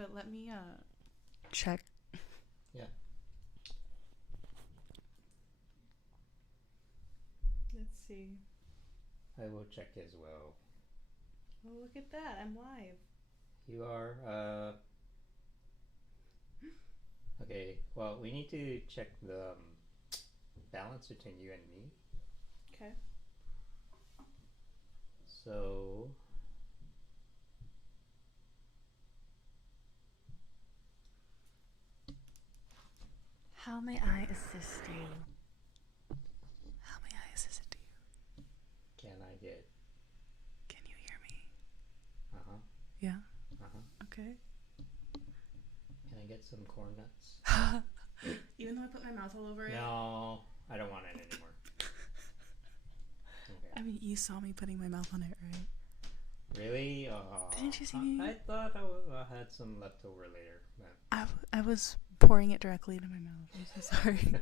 but let me check. Yeah. Let's see. I will check as well. Oh, look at that. I'm live. You are, okay, well, we need to check the balance between you and me. Okay. So, how may I assist you? How may I assist you? can I get, Can you hear me? uh-huh, Yeah? uh-huh, Okay. can I get some corn nuts? Even though I put my mouth all over it? No, I don't want it anymore. Okay. I mean, you saw me putting my mouth on it, right? Really? Didn't you see me? I thought I had some leftover later. But I was pouring it directly into my mouth. I'm so sorry.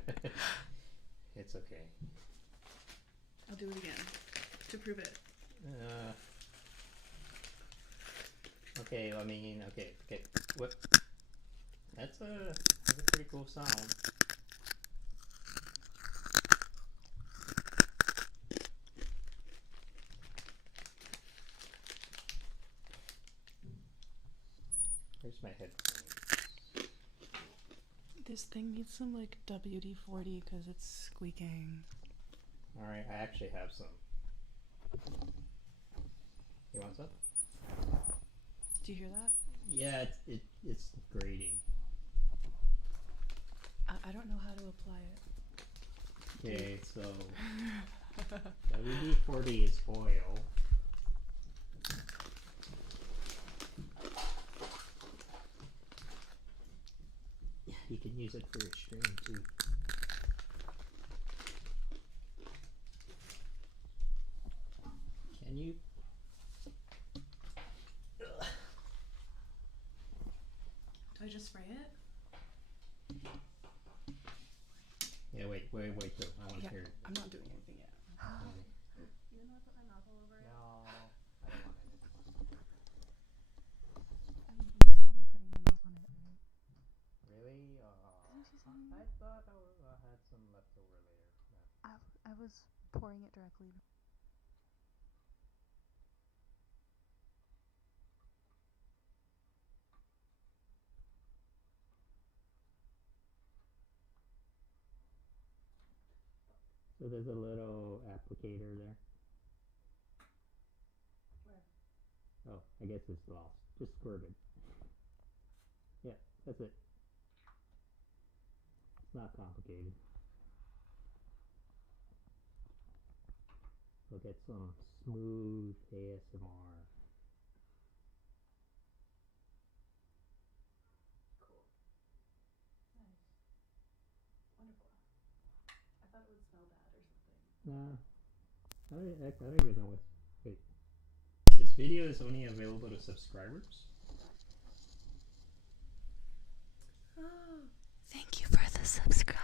It's okay. I'll do it again to prove it. Okay, I mean, okay. What? That's a pretty cool sound. Where's my headphones? This thing needs some like WD-40 because it's squeaking. Alright, I actually have some. You want some? Do you hear that? Yeah, it's grating. I don't know how to apply it. Okay, so WD-40 is oil. You can use it for your string too. Can you? Do I just spray it? Yeah, wait though. I want to hear it. I'm not doing anything yet. Okay. Even though I put my mouth all over it? No, I don't want it. I mean, you saw me putting my mouth on it, right? Really? Didn't you see me? I thought I had some leftover later. I was pouring it directly. So there's a little applicator there. Where? Oh, I guess it's lost. Just squirt it. Yeah, that's it. It's not complicated. We'll get some smooth ASMR. Cool. Nice. Wonderful. I thought it would smell bad or something. Nah, I don't even know what. Wait, this video is only available to subscribers. Oh, thank you for the subscribe.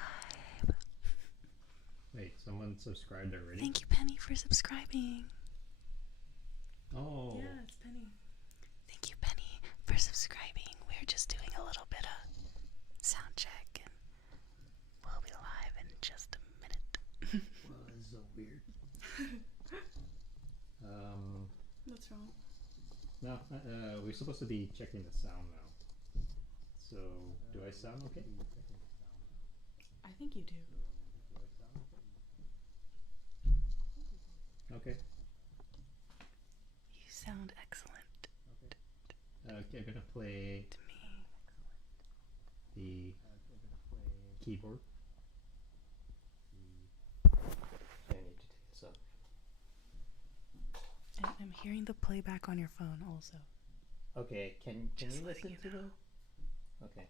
Wait, someone subscribed already? Thank you, Penny, for subscribing. Oh. Yeah, it's Penny. Thank you, Penny, for subscribing. We're just doing a little bit of sound check, and we'll be live in just a minute. Well, this is so weird. What's wrong? No, we're supposed to be checking the sound now. So, do I sound okay? I think you do. Okay. You sound excellent. Okay, I'm gonna play To me. the keyboard. I need to take this off. And I'm hearing the playback on your phone also. Okay, can Just you letting listen you to know. the? Okay.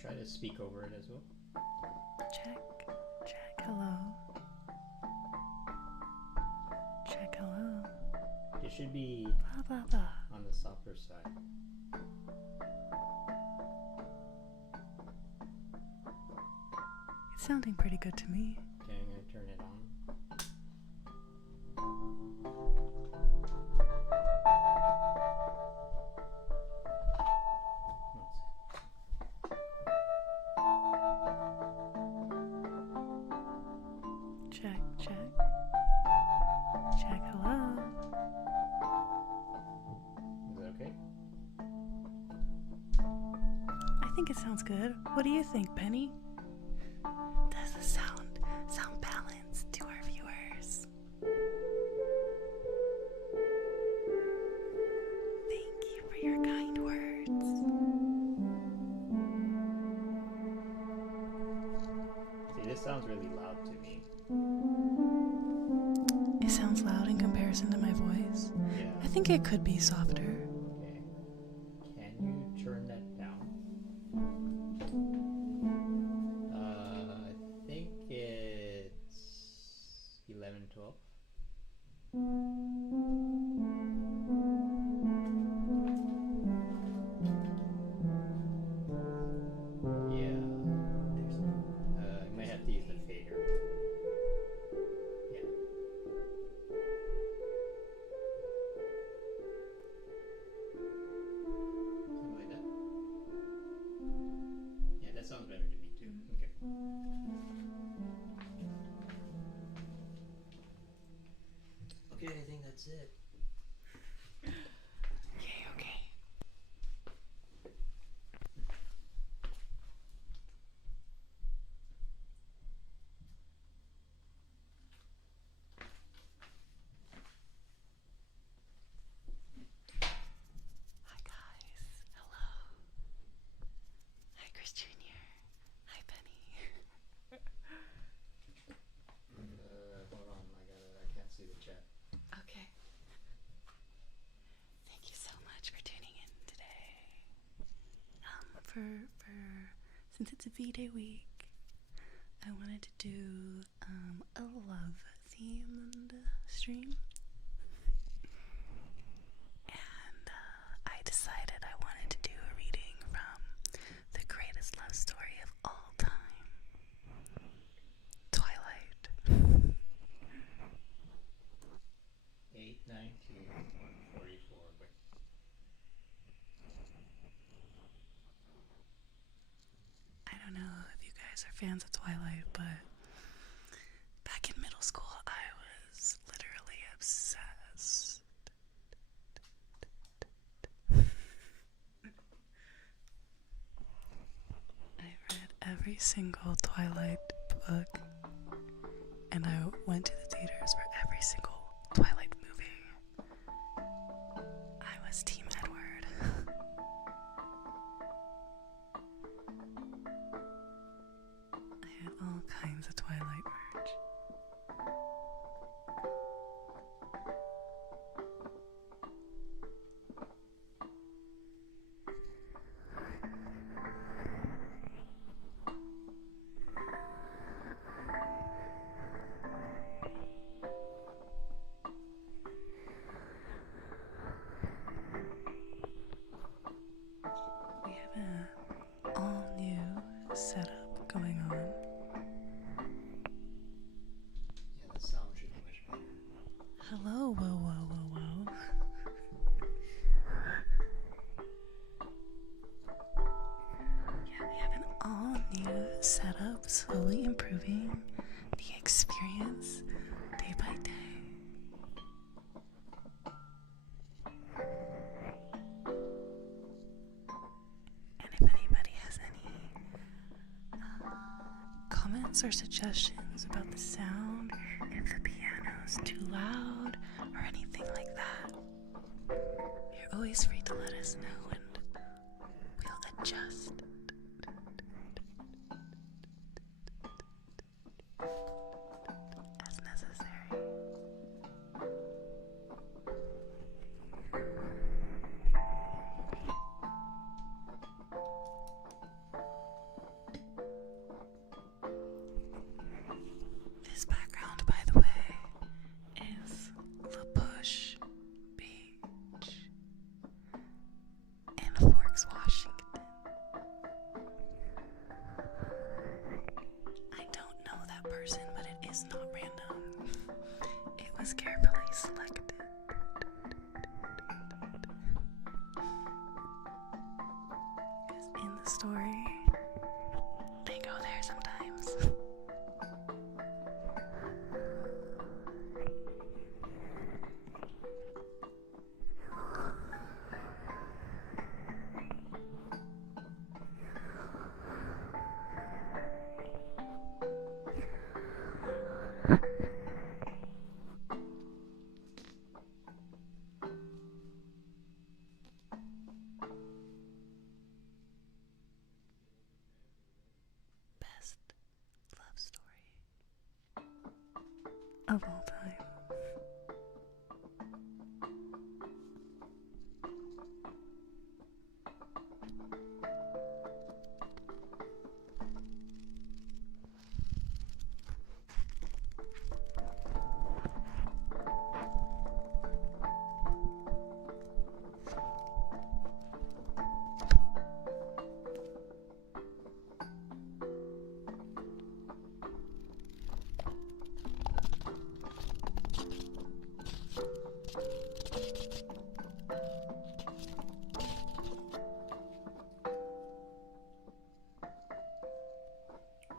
Try to speak over it as well. Check. Check. Hello. Check. Hello. should be Blah, blah, blah. on the softer side. It's sounding pretty good to me. Okay, I'm gonna turn it on. Check, check. Check, hello. Is that okay? I think it sounds good. What do you think, Penny? Does the sound balanced to our viewers? Thank you for your kind words. See, this sounds really loud to me. It sounds loud in comparison to my voice. Yeah. I think it could be softer. Okay. Can you turn that down? I think it's 11, 12. Yeah. I might have to use the fader. Yeah. Something like that. Yeah, that sounds better to me too. Okay. Okay, I think that's it. Okay, okay. Hi guys. Hello. Hi Chris Jr. Hi Penny. Hold on, I can't see the chat. Okay. Thank you so much for tuning in today. Since it's a V-Day week, I wanted to do a love themed stream. And I decided I wanted to do a reading from the greatest love story of all time, Twilight. 819 144. Wait. I don't know if you guys are fans of Twilight, but back in middle school, I was literally obsessed. I read every single Twilight book, and I went to the theaters for every single Twilight movie. I was Team Edward. I had all kinds of Twilight merch. We have an all-new setup going on. Yeah, the sound should be much better. Hello, whoa, whoa, whoa, whoa. Yeah, we have an all-new setup, slowly improving the experience day by day. And if anybody has any comments or suggestions about the sound, if the piano's too loud or anything like that, you're always free to let us know and we'll adjust. As necessary. This background, by the way, is La Push being was carefully selected. Because in the story, they go there sometimes. Best love story of all time.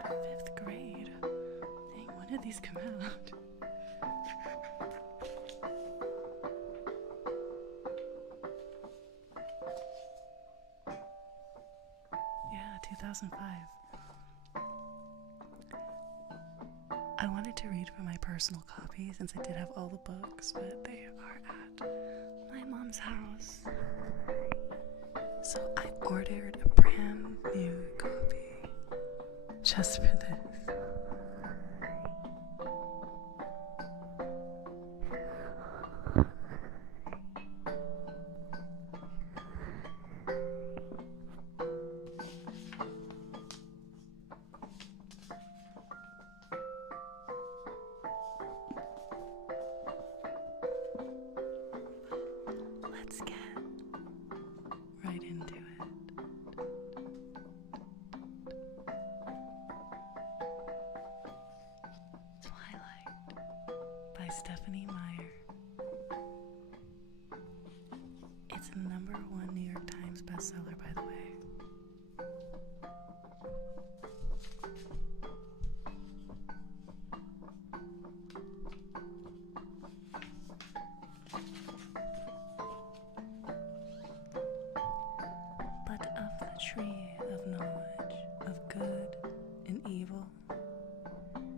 Fifth grade. Dang, when did these come out? Yeah, 2005. I wanted to read from my personal copy since I did have all the books, but they are at my mom's house. So I ordered a brand new copy just for this. Let's get right into it. Twilight by Stephanie Meyer. It's a #1 New York Times bestseller, by the way. But of the tree of knowledge of good and evil,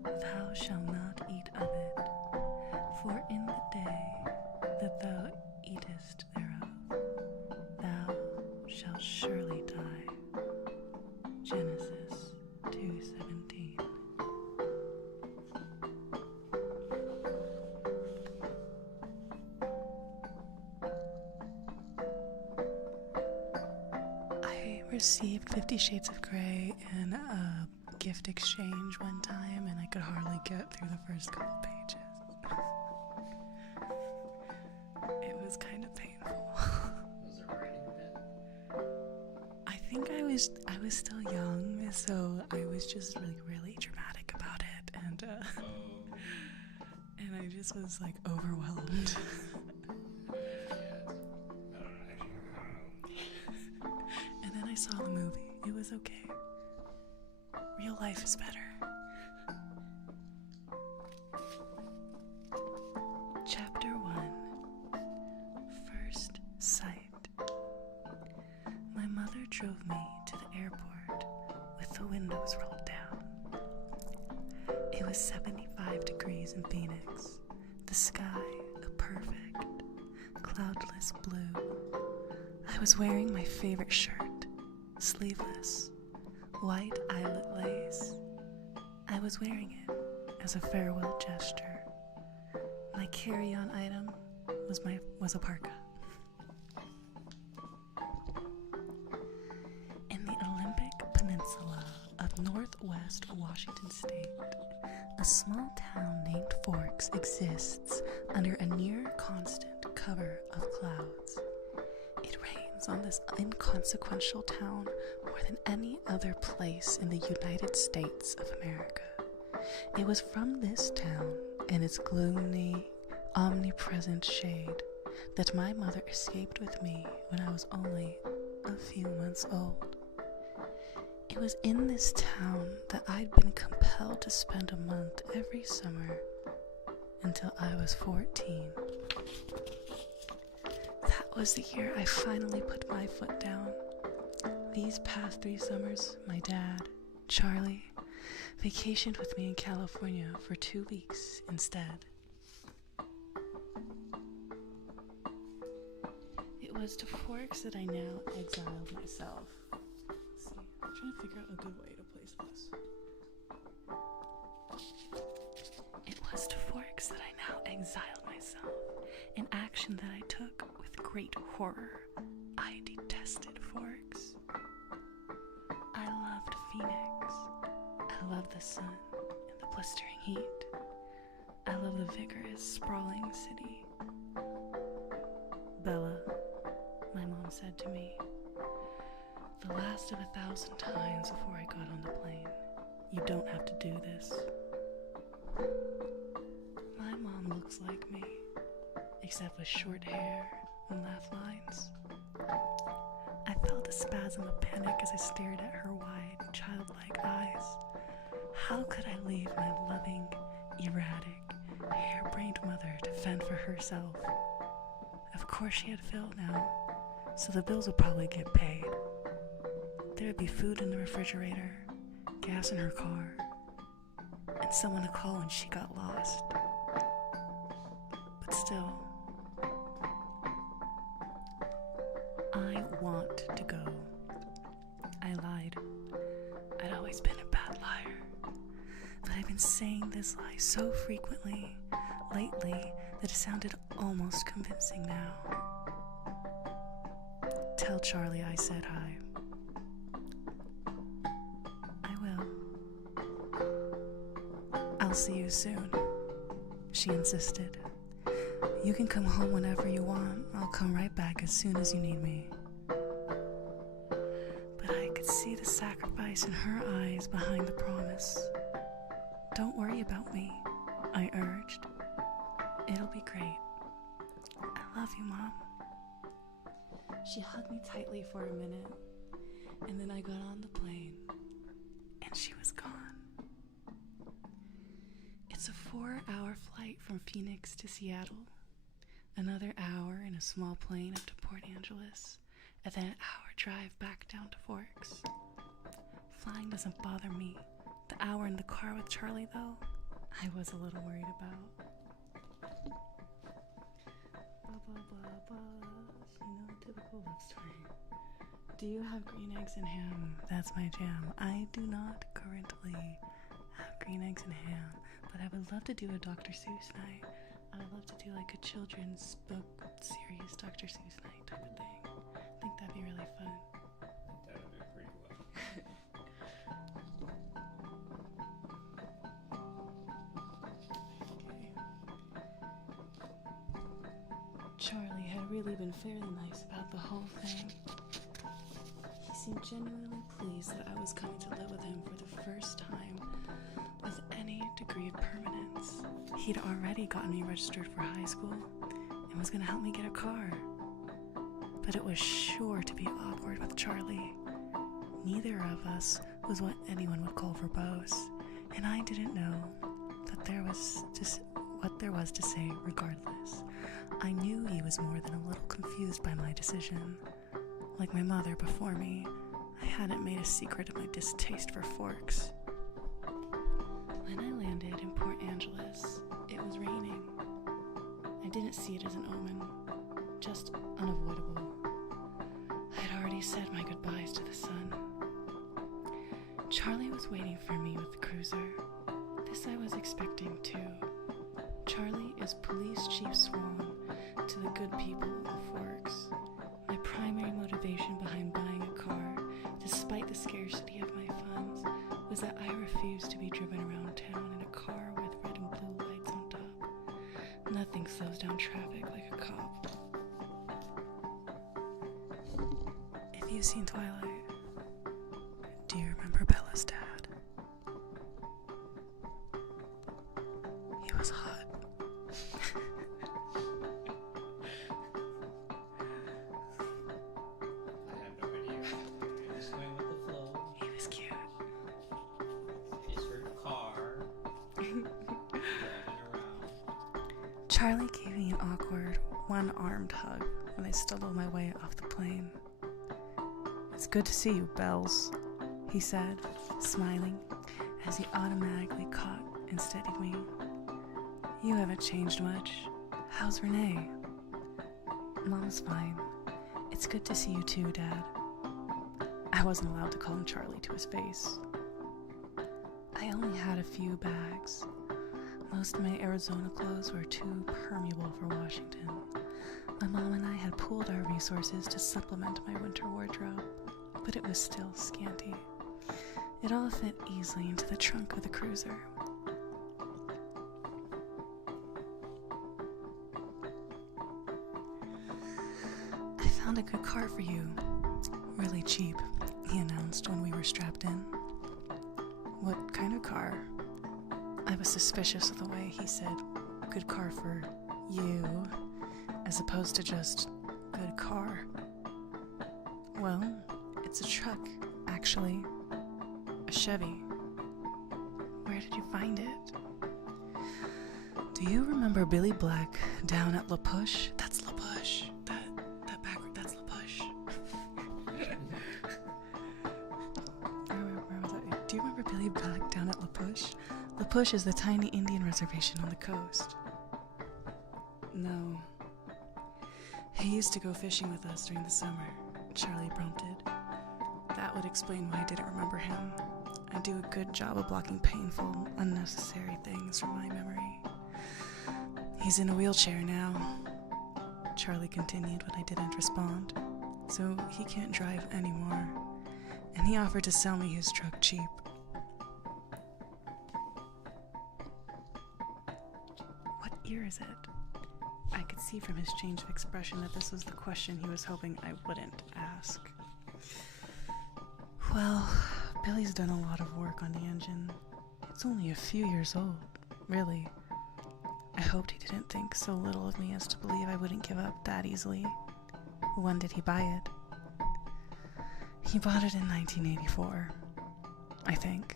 thou shalt not eat of it, for in the day that thou eatest thereof, thou shalt surely die. Genesis 2:17. I received 50 Shades of Grey in a gift exchange one time, and I could hardly get through the first couple pages. It was kind of painful. Was it writing bit? I think I was still young, so I was just really dramatic about it, and I just was like overwhelmed. And then I saw the movie. It was okay. Real life is better. Chapter 1. First Sight. My mother drove me to the airport with the windows rolled down. It was 75 degrees in Phoenix. The sky a perfect, cloudless blue. I was wearing my favorite shirt, sleeveless, white eyelet lace. I was wearing it as a farewell gesture. My carry-on item was a parka. In the Olympic Peninsula of northwest Washington State, a small town named Forks exists under a near constant cover of clouds. It rains on this inconsequential town more than any other place in the United States of America. It was from this town and its gloomy, present shade that my mother escaped with me when I was only a few months old. It was in this town that I'd been compelled to spend a month every summer until I was 14. That was the year I finally put my foot down. These past 3 summers, my dad, Charlie, vacationed with me in California for 2 weeks instead. It was to Forks that I now exiled myself. Let's see, I'm trying to figure out a good way to place this. It was to Forks that I now exiled myself, an action that I took with great horror. I detested Forks. I loved Phoenix. I loved the sun and the blistering heat. I loved the vigorous, sprawling city. Bella, my mom said to me, the last of 1,000 times before I got on the plane, you don't have to do this. My mom looks like me, except with short hair and laugh lines. I felt a spasm of panic as I stared at her wide, childlike eyes. How could I leave my loving, erratic, harebrained mother to fend for herself? Of course she had Phil now, so the bills would probably get paid. There would be food in the refrigerator, gas in her car, and someone to call when she got lost. But still, I want to go. I lied. I'd always been a bad liar. But I've been saying this lie so frequently lately that it sounded almost convincing now. Tell Charlie I said hi. I will. I'll see you soon, she insisted. You can come home whenever you want. I'll come right back as soon as you need me. But I could see the sacrifice in her eyes behind the promise. Don't worry about me, I urged. It'll be great. I love you, Mom. She hugged me tightly for a minute, and then I got on the plane, and she was gone. It's a 4-hour flight from Phoenix to Seattle, another hour in a small plane up to Port Angeles, and then an hour drive back down to Forks. Flying doesn't bother me. The hour in the car with Charlie, though, I was a little worried about. Blah, blah, blah, blah. Typical love story. Do you have green eggs and ham? That's my jam. I do not currently have green eggs and ham, but I would love to do a Dr. Seuss night. I would love to do like a children's book series, Dr. Seuss night type of thing. I think that'd be really fun. That would be pretty well. Charlie had really been fairly nice about the whole thing. He seemed genuinely pleased that I was coming to live with him for the first time with any degree of permanence. He'd already gotten me registered for high school and was going to help me get a car. But it was sure to be awkward with Charlie. Neither of us was what anyone would call verbose, and I didn't know that there was just what there was to say regardless. I knew he was more than a little confused by my decision. Like my mother before me, I hadn't made a secret of my distaste for Forks. When I landed in Port Angeles, it was raining. I didn't see it as an omen, just unavoidable. I had already said my goodbyes to the sun. Charlie was waiting for me with the cruiser. This I was expecting too. Charlie is Police Chief Swan to the good people of Forks. My primary motivation behind buying a car, despite the scarcity of my funds, was that I refused to be driven around town in a car with red and blue lights on top. Nothing slows down traffic like a cop. If you've seen Twilight, do you remember Bella's dad? He was hot. Charlie gave me an awkward, one-armed hug when I stumbled my way off the plane. "It's good to see you, Bells," he said, smiling, as he automatically caught and steadied me. "You haven't changed much. How's Renee?" "Mom's fine. It's good to see you too, Dad." I wasn't allowed to call him Charlie to his face. I only had a few bags. Most of my Arizona clothes were too permeable for Washington. My mom and I had pooled our resources to supplement my winter wardrobe, but it was still scanty. It all fit easily into the trunk of the cruiser. "I found a good car for you. Really cheap," he announced when we were strapped in. "What kind of car?" I was suspicious of the way he said "good car for you," as opposed to just "good car." "Well, it's a truck, actually. A Chevy." "Where did you find it?" "Do you remember Billy Black down at La Push?" "That's La Push. That backward, that's La Push." Where was I? "Do you remember Billy Black down at La Push?" La Push is the tiny Indian reservation on the coast. "No." "He used to go fishing with us during the summer," Charlie prompted. That would explain why I didn't remember him. I do a good job of blocking painful, unnecessary things from my memory. "He's in a wheelchair now," Charlie continued when I didn't respond, "so he can't drive anymore, and he offered to sell me his truck cheap." "What year is it?" I could see from his change of expression that this was the question he was hoping I wouldn't ask. "Well, Billy's done a lot of work on the engine. It's only a few years old, really. I hoped he didn't think so little of me as to believe I wouldn't give up that easily." "When did he buy it?" "He bought it in 1984, I think."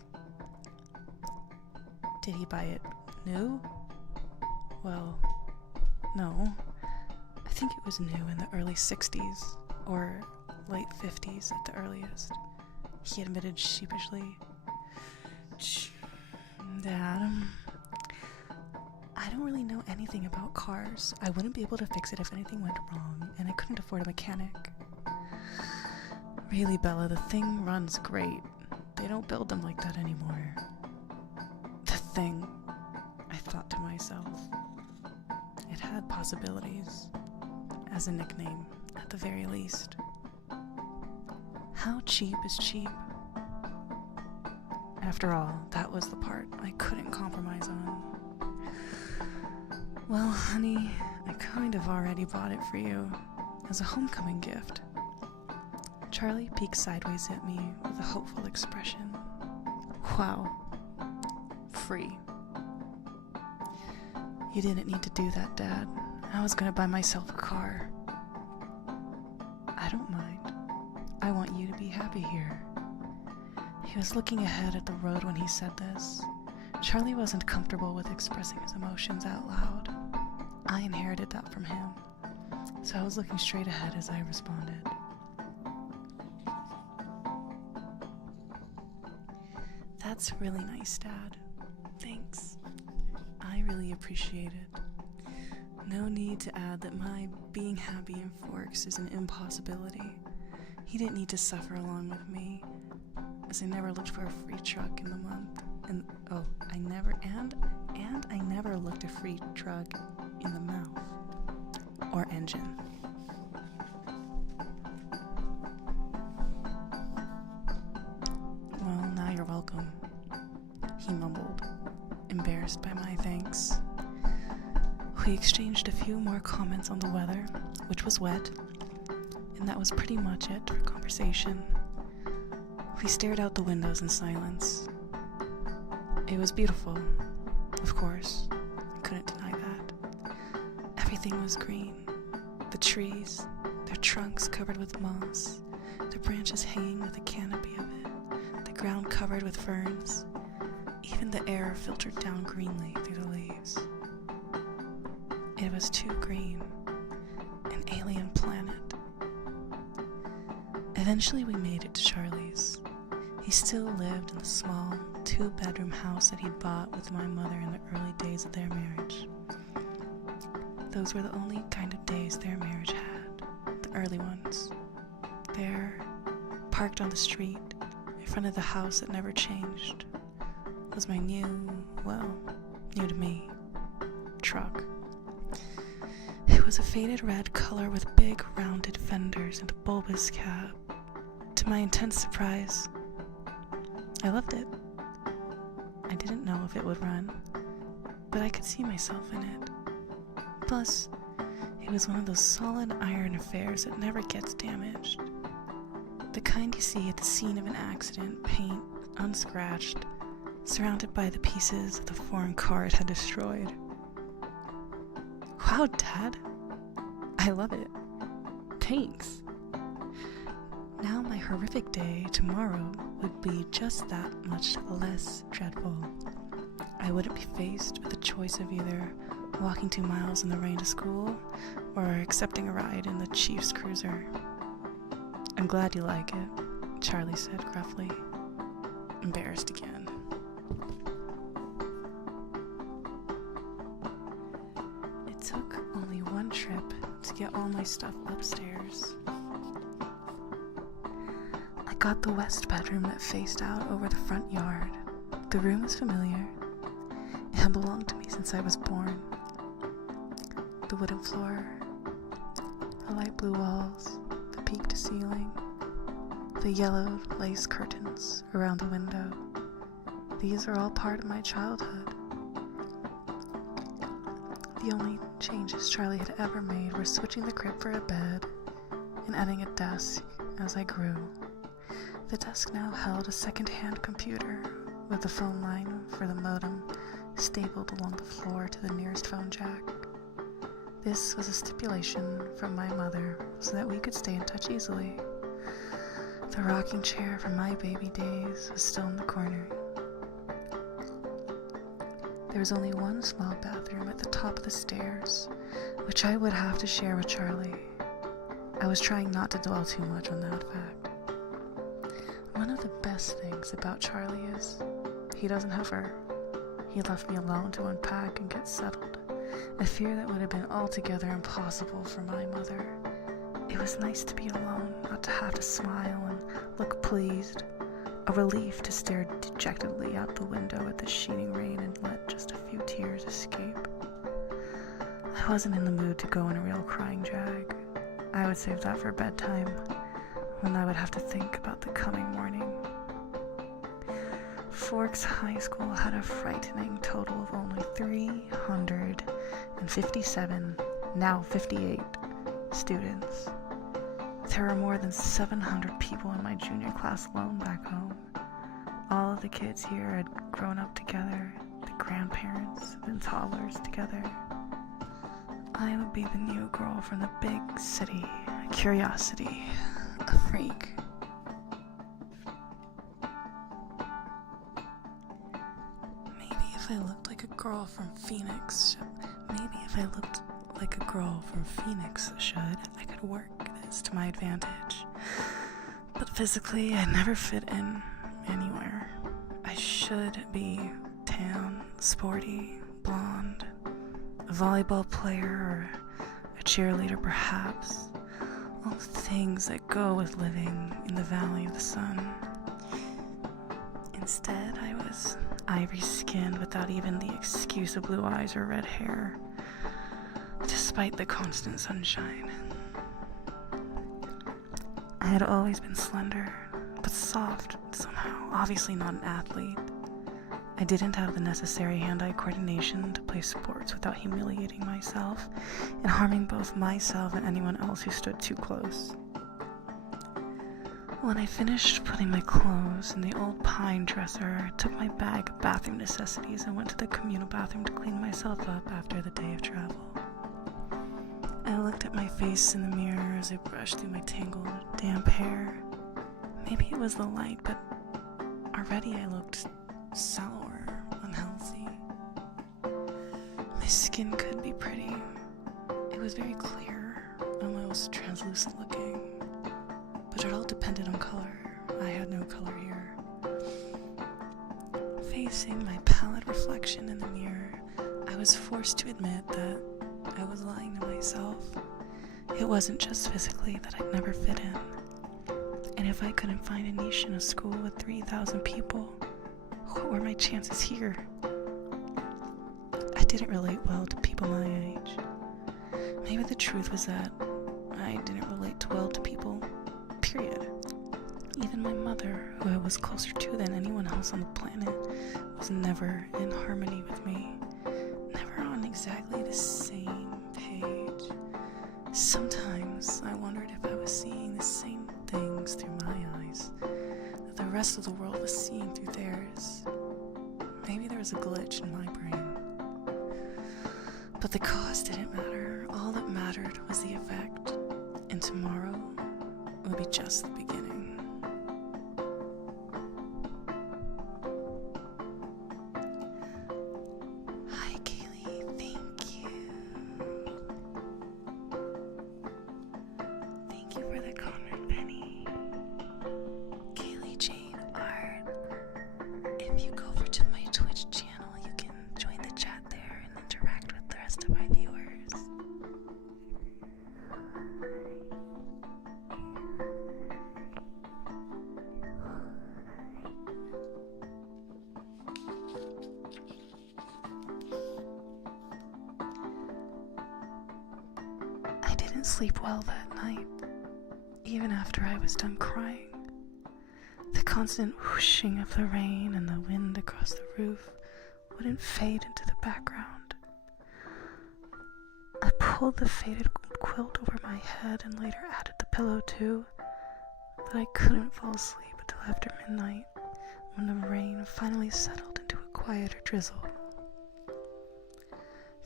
"Did he buy it new?" "Well, no. I think it was new in the early 60s, or late 50s at the earliest," he admitted sheepishly. "Dad, I don't really know anything about cars. I wouldn't be able to fix it if anything went wrong, and I couldn't afford a mechanic." "Really, Bella, the thing runs great. They don't build them like that anymore." "The thing," I thought to myself. It had possibilities, as a nickname, at the very least. How cheap is cheap? After all, that was the part I couldn't compromise on. "Well, honey, I kind of already bought it for you, as a homecoming gift." Charlie peeked sideways at me with a hopeful expression. "Wow. Free." "You didn't need to do that, Dad. I was gonna buy myself a car." "I don't mind. I want you to be happy here." He was looking ahead at the road when he said this. Charlie wasn't comfortable with expressing his emotions out loud. I inherited that from him, so I was looking straight ahead as I responded. "That's really nice, Dad. Thanks. I really appreciate it. No need to add that my being happy in Forks is an impossibility. He didn't need to suffer along with me, as I never looked for a free truck in the month. I never looked a free truck in the mouth or engine." "Well, now you're welcome," he mumbled, embarrassed by my thanks. We exchanged a few more comments on the weather, which was wet, and that was pretty much it for conversation. We stared out the windows in silence. It was beautiful, of course. I couldn't deny that. Everything was green. The trees, their trunks covered with moss, their branches hanging with a canopy of it, the ground covered with ferns, even the air filtered down greenly through the leaves. It was too green. An alien planet. Eventually we made it to Charlie's. He still lived in the small, 2-bedroom house that he'd bought with my mother in the early days of their marriage. Those were the only kind of days their marriage had, the early ones. There, parked on the street, in front of the house that never changed, was my new to me, truck. It was a faded red color with big rounded fenders and a bulbous cab. To my intense surprise, I loved it. I didn't know if it would run, but I could see myself in it. Plus, it was one of those solid iron affairs that never gets damaged. The kind you see at the scene of an accident, paint unscratched, surrounded by the pieces of the foreign car it had destroyed. Wow, Dad. I love it. Thanks. Now my horrific day tomorrow would be just that much less dreadful. I wouldn't be faced with the choice of either walking 2 miles in the rain to school or accepting a ride in the Chief's cruiser. I'm glad you like it, Charlie said gruffly, embarrassed again. It took only one trip to get all my stuff upstairs. I got the west bedroom that faced out over the front yard. The room was familiar. It had belonged to me since I was born. The wooden floor, the light blue walls, the peaked ceiling, the yellowed lace curtains around the window. These are all part of my childhood. The only changes Charlie had ever made were switching the crib for a bed and adding a desk as I grew. The desk now held a second-hand computer with the phone line for the modem stapled along the floor to the nearest phone jack. This was a stipulation from my mother so that we could stay in touch easily. The rocking chair from my baby days was still in the corner. There was only one small bathroom at the top of the stairs, which I would have to share with Charlie. I was trying not to dwell too much on that fact. One of the best things about Charlie is he doesn't hover. He left me alone to unpack and get settled, a fear that would have been altogether impossible for my mother. It was nice to be alone, not to have to smile and look pleased, a relief to stare dejectedly out the window at the sheeting rain and let just a few tears escape. I wasn't in the mood to go on a real crying jag. I would save that for bedtime, when I would have to think about the coming morning. Forks High School had a frightening total of only 357, now 58, students. There were more than 700 people in my junior class alone back home. All of the kids here had grown up together, the grandparents and toddlers together. I would be the new girl from the big city, a curiosity, a freak. Maybe if I looked like a girl from Phoenix should, I could work this to my advantage. But physically, I never fit in anywhere. I should be tan, sporty, blonde, a volleyball player or a cheerleader perhaps. All the things that go with living in the Valley of the Sun. Instead, I was ivory-skinned without even the excuse of blue eyes or red hair, despite the constant sunshine. I had always been slender, but soft somehow, obviously not an athlete. I didn't have the necessary hand-eye coordination to play sports without humiliating myself and harming both myself and anyone else who stood too close. When I finished putting my clothes in the old pine dresser, I took my bag of bathroom necessities and went to the communal bathroom to clean myself up after the day of travel. I looked at my face in the mirror as I brushed through my tangled, damp hair. Maybe it was the light, but already I looked sour, unhealthy. My skin could be pretty, It was very clear, almost translucent looking, but it all depended on color. I had no color here. Facing my pallid reflection in the mirror, I was forced to admit that I was lying to myself. It wasn't just physically that I'd never fit in. And if I couldn't find a niche in a school with 3,000 people, what were my chances here? I didn't relate well to people my age. Maybe the truth was that I didn't relate well to people, period. Even my mother, who I was closer to than anyone else on the planet, was never in harmony with me. Never on exactly the same page. Sometimes I wondered if I was seeing the same things through my eyes that the rest of the world was seeing through theirs. Maybe there was a glitch in my brain. But the cause didn't matter. All that mattered was the effect. And tomorrow will be just the beginning. Hi, Kaylee. Thank you. Thank you for the comment, Penny. Kaylee Jane Art. If you go over to my Twitch channel, you can join the chat there and interact with the rest of my viewers. I didn't sleep well that night, even after I was done crying. The constant whooshing of the rain and the wind across the roof wouldn't fade into the background. I pulled the faded quilt over my head and later added the pillow too, but I couldn't fall asleep until after midnight, when the rain finally settled into a quieter drizzle.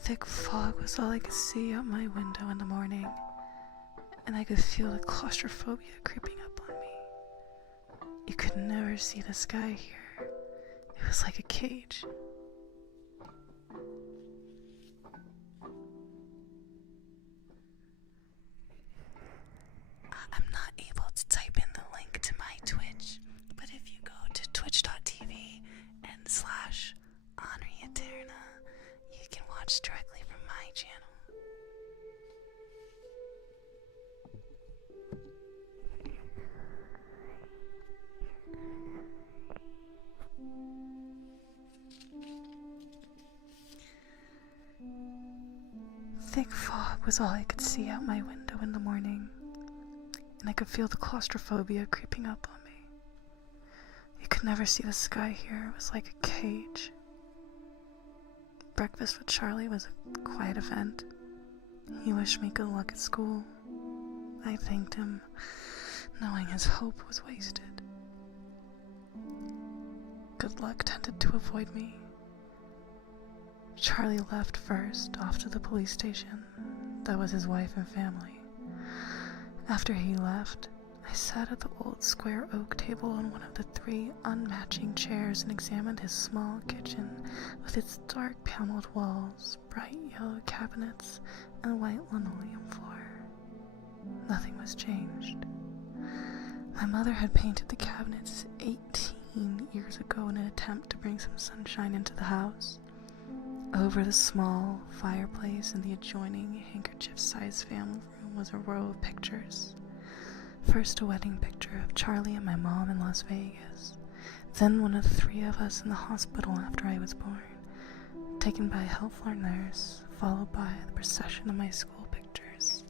Thick fog was all I could see out my window in the morning, and I could feel the claustrophobia creeping up on me. You could never see the sky here. It was like a cage. I'm not able to type in the link to my Twitch, but if you go to twitch.tv/Henri-Eterna, you can watch directly from my channel. Thick fog was all I could see out my window in the morning, and I could feel the claustrophobia creeping up on me. You could never see the sky here. It was like a cage. Breakfast with Charlie was a quiet event. He wished me good luck at school. I thanked him, knowing his hope was wasted. Good luck tended to avoid me. Charlie left first, off to the police station. That was his wife and family. After he left, I sat at the old square oak table on one of the 3 unmatching chairs and examined his small kitchen with its dark paneled walls, bright yellow cabinets, and white linoleum floor. Nothing was changed. My mother had painted the cabinets 18 years ago in an attempt to bring some sunshine into the house. Over the small fireplace in the adjoining handkerchief-sized family room was a row of pictures. First a wedding picture of Charlie and my mom in Las Vegas, then one of the 3 of us in the hospital after I was born, taken by a health nurse, followed by the procession of my school pictures.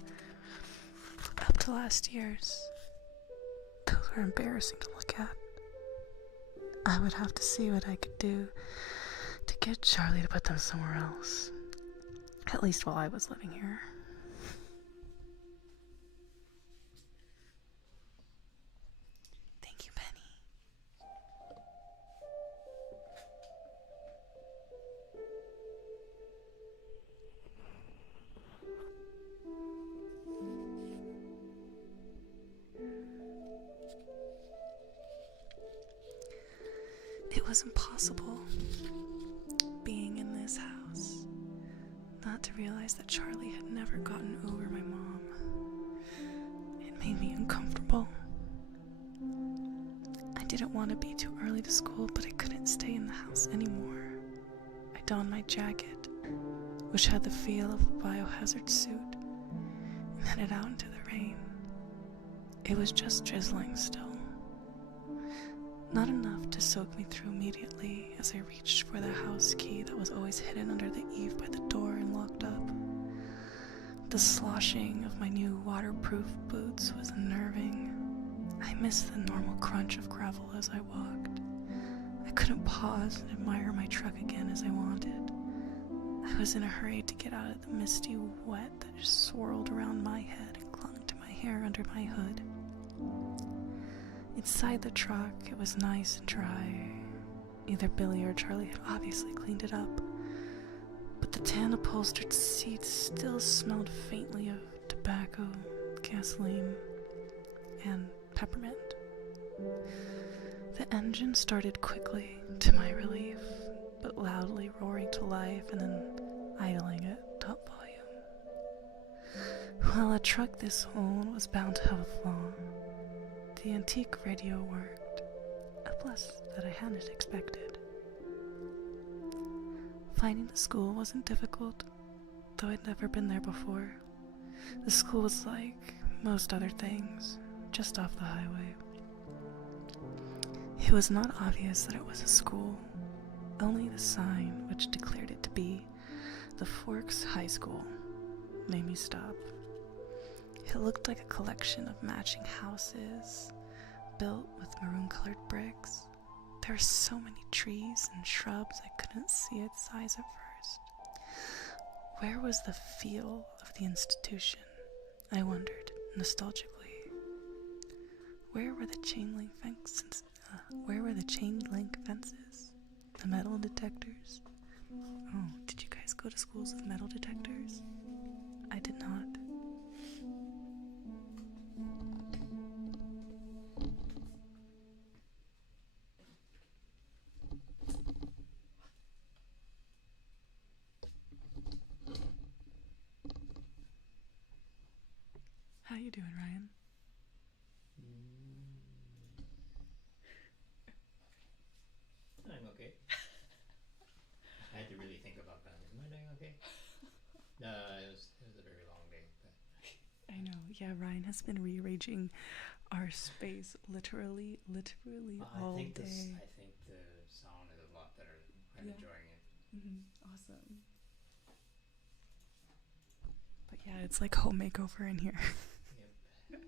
Up to last year's. Those were embarrassing to look at. I would have to see what I could do to get Charlie to put them somewhere else. At least while I was living here. Thank you, Penny. It was impossible being in this house. not to realize that Charlie had never gotten over my mom. It made me uncomfortable. I didn't want to be too early to school, but I couldn't stay in the house anymore. I donned my jacket, which had the feel of a biohazard suit, and headed out into the rain. It was just drizzling still. Not enough to soak me through immediately as I reached for the house key that was always hidden under the eave by the door and locked up. The sloshing of my new waterproof boots was unnerving. I missed the normal crunch of gravel as I walked. I couldn't pause and admire my truck again as I wanted. I was in a hurry to get out of the misty wet that just swirled around my head and clung to my hair under my hood. Inside the truck, it was nice and dry. Either Billy or Charlie had obviously cleaned it up, but the tan upholstered seats still smelled faintly of tobacco, gasoline, and peppermint. The engine started quickly, to my relief, but loudly roaring to life and then idling at top volume. Well, a truck this old was bound to have a flaw. The antique radio worked, a plus that I hadn't expected. Finding the school wasn't difficult, though I'd never been there before. The school was like most other things, just off the highway. It was not obvious that it was a school, only the sign, which declared it to be the Forks High School, made me stop. It looked like a collection of matching houses, built with maroon-colored bricks. There were so many trees and shrubs I couldn't see its size at first. Where was the feel of the institution? I wondered, nostalgically. Where were the chain link fences? The metal detectors? Oh, did you guys go to schools with metal detectors? I did not. How you doing, Ryan? I'm okay. I had to really think about that. Am I doing okay? It was a very long day. But I know, yeah, Ryan has been rearranging our space literally all day. I think the sound is a lot better. I'm enjoying it. Mm-hmm. Awesome. But yeah, it's like home makeover in here. Yep.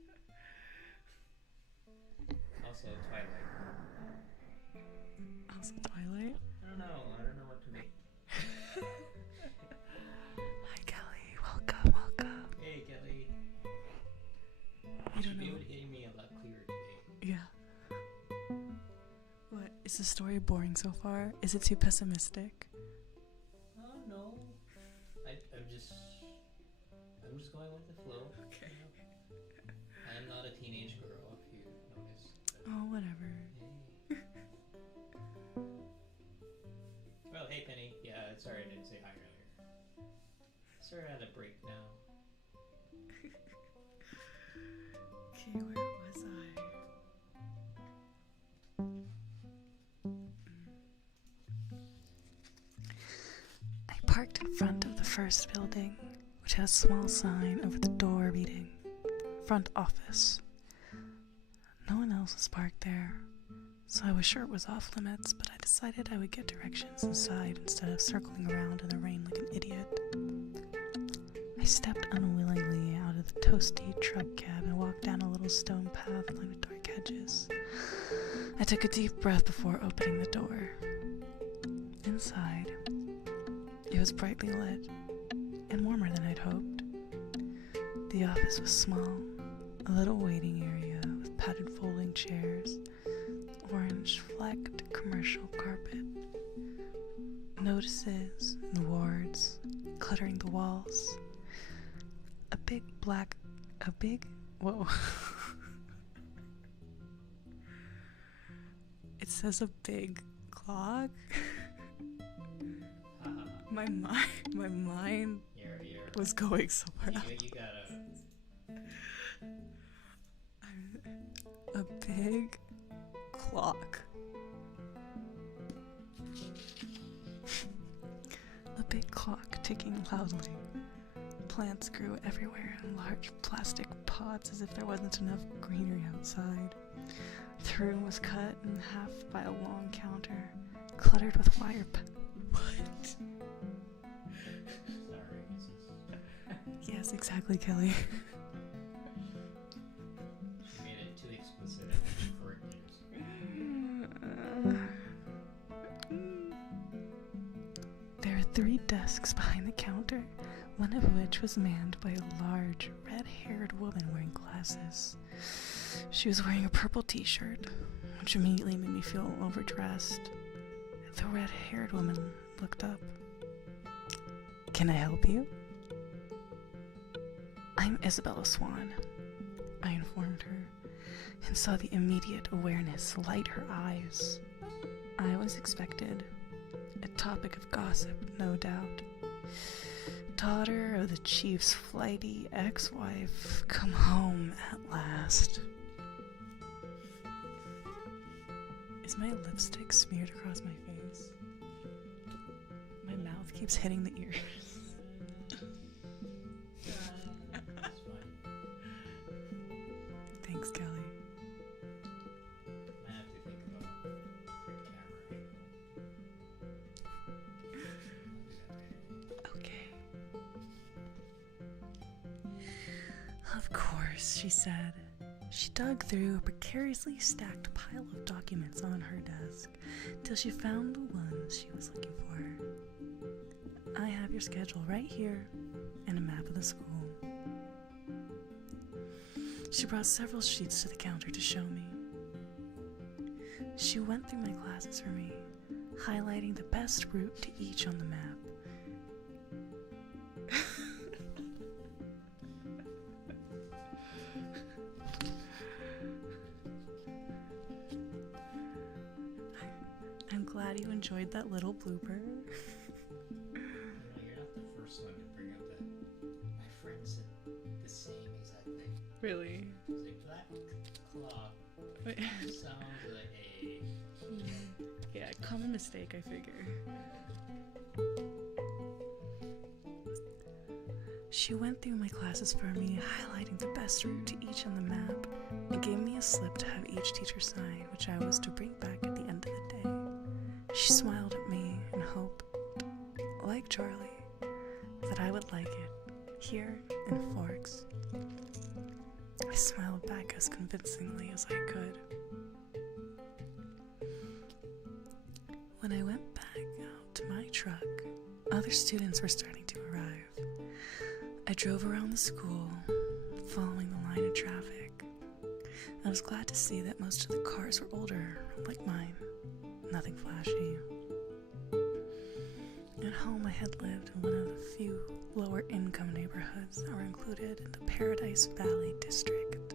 Also, Twilight. Also, Twilight. I don't know what to make. Hi, Kelly. Welcome. Hey, Kelly. You should don't be know. able to hear me a lot clearer today. Yeah. What? Is the story boring so far? Is it too pessimistic? No. I'm just going with the flow. Okay. I am not a teenage girl, if you noticed. Oh, whatever. Hey. Well, hey, Penny. Yeah, sorry I didn't say hi earlier. Sorry I had a break now. Okay, where was I? I parked in front of the first building, which had a small sign over the door reading, Front Office. No one else was parked there, so I was sure it was off limits, but I decided I would get directions inside instead of circling around in the rain like an idiot. I stepped unwillingly out of the toasty truck cab and walked down a little stone path lined with dark hedges. I took a deep breath before opening the door. Inside, it was brightly lit and warmer than I'd hoped. The office was small, a little waiting area with padded folding chairs, orange-flecked commercial carpet, notices and wards cluttering the walls. Whoa. It says a big clock. My mind was going somewhere else. You gotta. A big clock. A big clock ticking loudly. Plants grew everywhere in large plastic pots as if there wasn't enough greenery outside. The room was cut in half by a long counter, cluttered with wire. What? Sorry, this is. Yes, exactly, Kelly. She made it too explicit at correct news. There are 3 desks behind the counter, one of which was manned by a large, red-haired woman wearing glasses. She was wearing a purple t-shirt, which immediately made me feel overdressed. The red-haired woman looked up. "Can I help you?" "I'm Isabella Swan," I informed her, and saw the immediate awareness light her eyes. I was expected. A topic of gossip, no doubt. Daughter of the chief's flighty ex-wife, come home at last. Is my lipstick smeared across my face? My mouth keeps hitting the ears. That's fine. Thanks, Kelly. I have to think about the camera angle. Okay. Of course, she said. She dug through a precariously stacked pile of documents on her desk till she found the ones she was looking for. "I have your schedule right here and a map of the school." She brought several sheets to the counter to show me. She went through my classes for me, highlighting the best route to each on the map. I'm glad you enjoyed that little blooper. You're not the first one to bring up that. My friend said the same exact thing. Really? It's a black clock. Sounds like a. Yeah, common mistake, I figure. She went through my classes for me, highlighting the best route to each on the map, and gave me a slip to have each teacher sign, which I was to bring back at the end of the day. She smiled at me and hoped, like Charlie, that I would like it, here in Forks. I smiled back as convincingly as I could. When I went back out to my truck, other students were starting to arrive. I drove around the school, following the line of traffic. I was glad to see that most of the cars were older, like mine. Nothing flashy. At home, I had lived in one of the few lower-income neighborhoods that were included in the Paradise Valley district.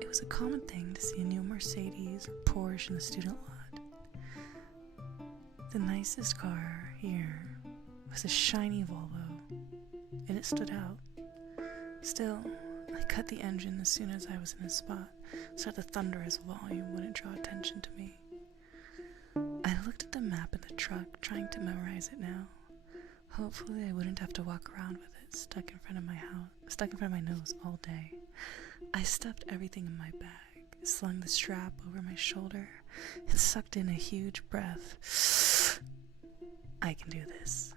It was a common thing to see a new Mercedes or Porsche in the student lot. The nicest car here was a shiny Volvo, and it stood out. Still, I cut the engine as soon as I was in a spot, so that the thunderous volume wouldn't draw attention to me. I looked at the map in the truck, trying to memorize it now. Hopefully I wouldn't have to walk around with it stuck in front of my nose all day. I stuffed everything in my bag, slung the strap over my shoulder, and sucked in a huge breath. I can do this.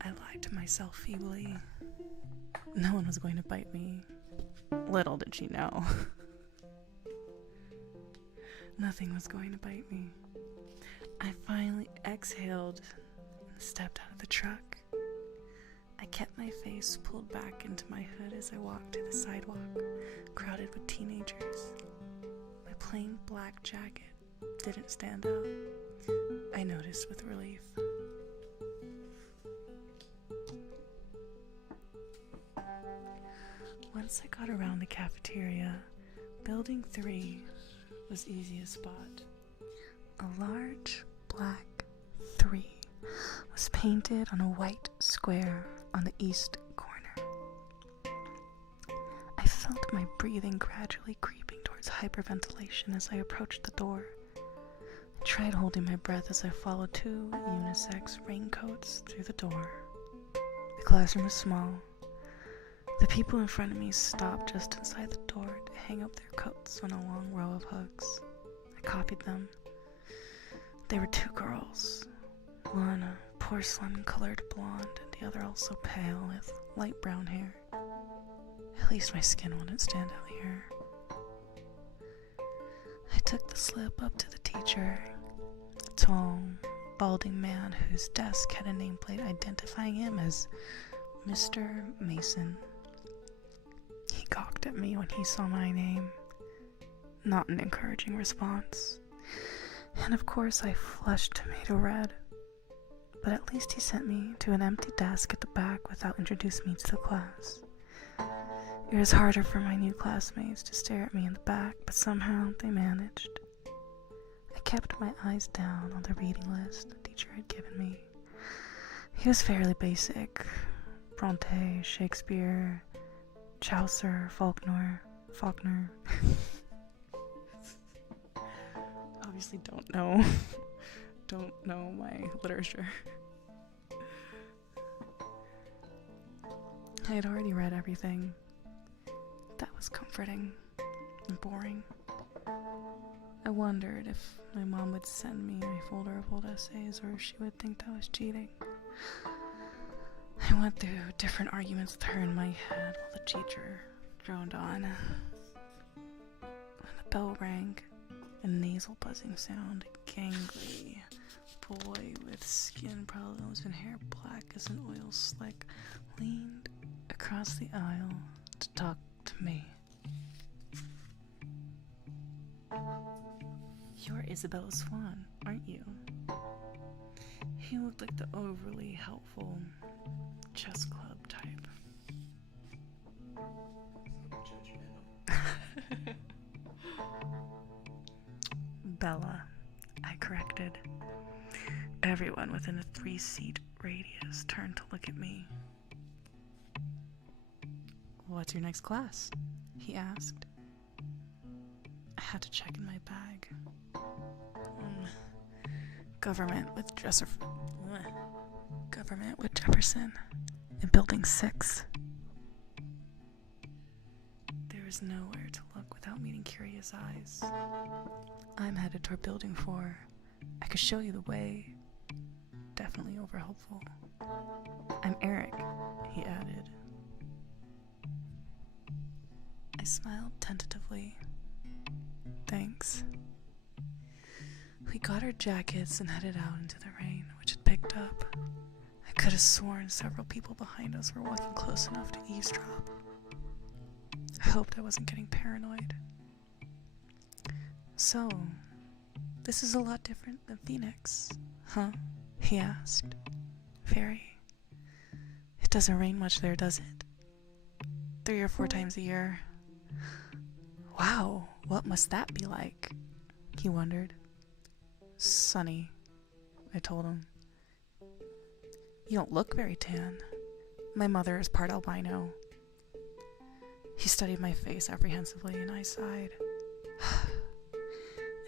I lied to myself feebly. No one was going to bite me. Little did she know. Nothing was going to bite me. I finally exhaled and stepped out of the truck. I kept my face pulled back into my hood as I walked to the sidewalk, crowded with teenagers. My plain black jacket didn't stand out, I noticed with relief. Once I got around the cafeteria, Building 3 was easiest spot. A large black 3 was painted on a white square on the east corner. I felt my breathing gradually creeping towards hyperventilation as I approached the door. I tried holding my breath as I followed 2 unisex raincoats through the door. The classroom was small. The people in front of me stopped just inside the door to hang up their coats on a long row of hooks. I copied them. They were 2 girls, one a porcelain-colored blonde and the other also pale with light brown hair. At least my skin wouldn't stand out here. I took the slip up to the teacher, a tall, balding man whose desk had a nameplate identifying him as Mr. Mason. He gawked at me when he saw my name. Not an encouraging response. And of course I flushed tomato red. But at least he sent me to an empty desk at the back without introducing me to the class. It was harder for my new classmates to stare at me in the back, but somehow they managed. I kept my eyes down on the reading list the teacher had given me. He was fairly basic. Bronte, Shakespeare, Chaucer, Faulkner. Obviously don't know my literature. I had already read everything. That was comforting and boring. I wondered if my mom would send me a folder of old essays or if she would think I was cheating. I went through different arguments with her in my head while the teacher droned on. When the bell rang, a nasal buzzing sound, a gangly boy with skin problems and hair black as an oil slick leaned across the aisle to talk to me. You're Isabella Swan, aren't you? He looked like the overly helpful chess club type. Bella, I corrected. Everyone within a 3-seat radius turned to look at me. What's your next class? He asked. I had to check in my bag. Government with Jefferson in Building 6. There was nowhere to look without meeting curious eyes. I'm headed toward Building 4. I could show you the way. Definitely over helpful. I'm Eric, he added. I smiled tentatively. Thanks. We got our jackets and headed out into the rain, which had picked up. I could have sworn several people behind us were walking close enough to eavesdrop. I hoped I wasn't getting paranoid. So, this is a lot different than Phoenix, huh? He asked. Very. It doesn't rain much there, does it? 3 or 4 times a year. Wow, what must that be like? He wondered. Sunny, I told him. You don't look very tan. My mother is part albino. He studied my face apprehensively and I sighed.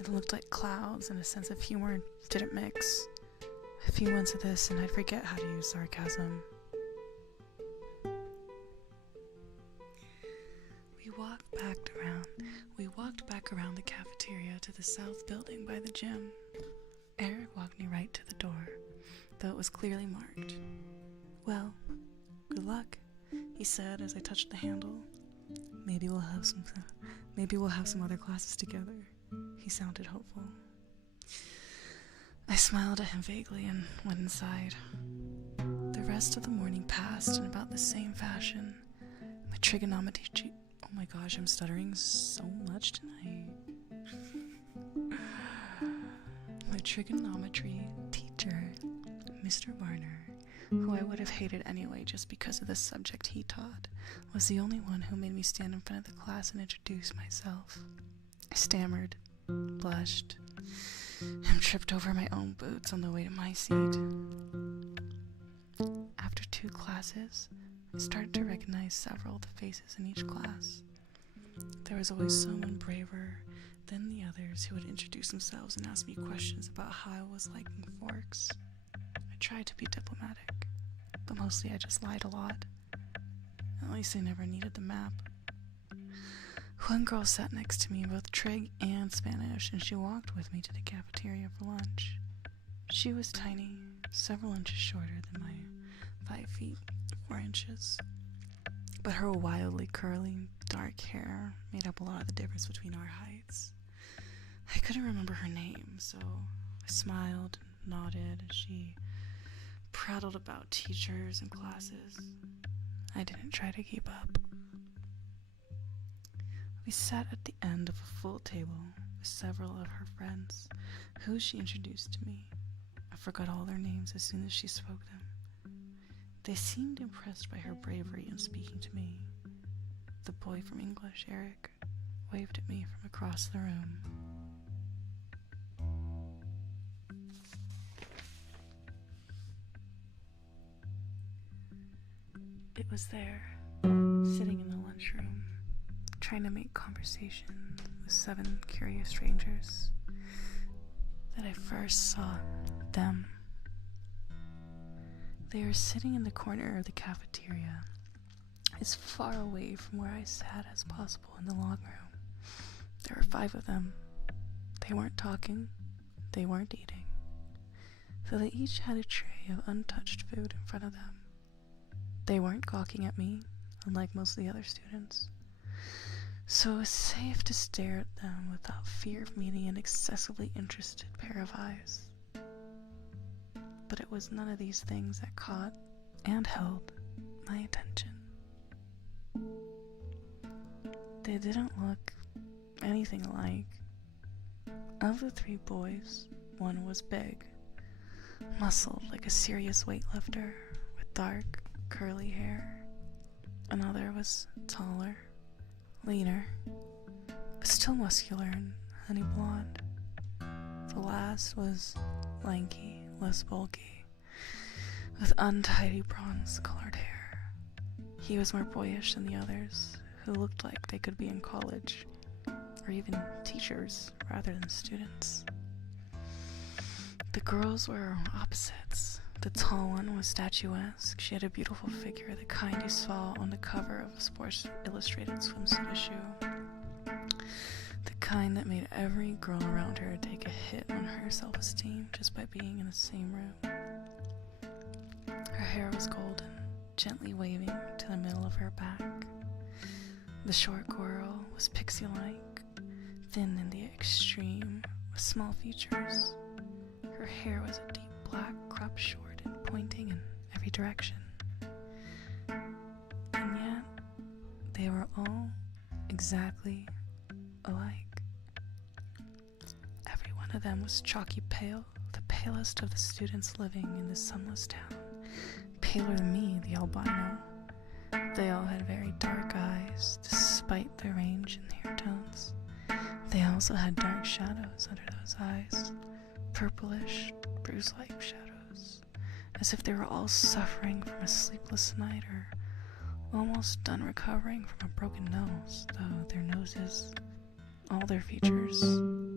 It looked like clouds and a sense of humor didn't mix. A few months of this and I'd forget how to use sarcasm. We walked back around the cafeteria to the south building by the gym. Eric walked me right to the door, though it was clearly marked. Well, good luck, he said as I touched the handle. Maybe we'll have some other classes together. He sounded hopeful. I smiled at him vaguely and went inside. The rest of the morning passed in about the same fashion. My trigonometry Oh my gosh, I'm stuttering so much tonight. My trigonometry teacher, Mr. Varner, who I would have hated anyway just because of the subject he taught, was the only one who made me stand in front of the class and introduce myself. I stammered, blushed, and tripped over my own boots on the way to my seat. After 2 2 classes, I started to recognize several of the faces in each class. There was always someone braver than the others who would introduce themselves and ask me questions about how I was liking forks. I tried to be diplomatic, but mostly I just lied a lot. At least I never needed the map. One girl sat next to me in both Trig and Spanish, and she walked with me to the cafeteria for lunch. She was tiny, several inches shorter than my 5 feet 4 inches, but her wildly curly, dark hair made up a lot of the difference between our heights. I couldn't remember her name, so I smiled and nodded as she prattled about teachers and classes. I didn't try to keep up. We sat at the end of a full table with several of her friends, who she introduced to me. I forgot all their names as soon as she spoke them. They seemed impressed by her bravery in speaking to me. The boy from English, Eric, waved at me from across the room. It was there, sitting in the lunchroom, trying to make conversation with 7 curious strangers, that I first saw them. They were sitting in the corner of the cafeteria, as far away from where I sat as possible in the long room. There were 5 of them. They weren't talking, they weren't eating, so they each had a tray of untouched food in front of them. They weren't gawking at me, unlike most of the other students, so it was safe to stare at them without fear of meeting an excessively interested pair of eyes. But it was none of these things that caught and held my attention. They didn't look anything alike. Of the 3 boys, one was big, muscled like a serious weightlifter, with dark, curly hair. Another was taller, leaner, but still muscular and honey blonde. The last was lanky, less bulky, with untidy bronze-colored hair. He was more boyish than the others, who looked like they could be in college, or even teachers rather than students. The girls were opposites. The tall one was statuesque. She had a beautiful figure, the kind you saw on the cover of a Sports Illustrated swimsuit issue. The kind that made every girl around her take a hit on her self-esteem just by being in the same room. Her hair was golden, gently waving to the middle of her back. The short girl was pixie-like, thin in the extreme, with small features. Her hair was a deep black, cropped short and pointing in every direction. And yet, they were all exactly alike. Every one of them was chalky pale, the palest of the students living in this sunless town. Paler than me, the albino. They all had very dark eyes, despite their range in hair tones. They also had dark shadows under those eyes, purplish, bruise-like shadows, as if they were all suffering from a sleepless night or almost done recovering from a broken nose, though their noses, all their features,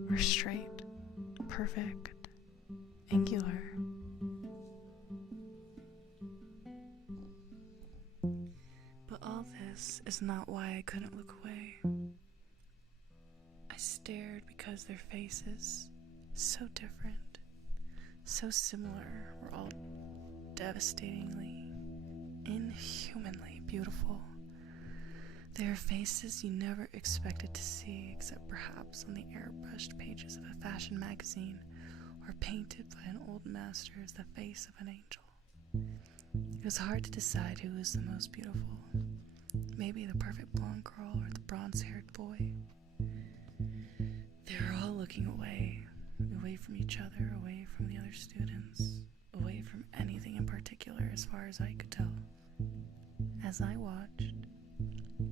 were straight, perfect, angular. But all this is not why I couldn't look away. I stared because their faces, so different, so similar, were all devastatingly, inhumanly beautiful. They were faces you never expected to see except perhaps on the airbrushed pages of a fashion magazine or painted by an old master as the face of an angel. It was hard to decide who was the most beautiful. Maybe the perfect blonde girl or the bronze-haired boy. They were all looking away from each other, away from the other students, away from anything in particular as far as I could tell. As I watched,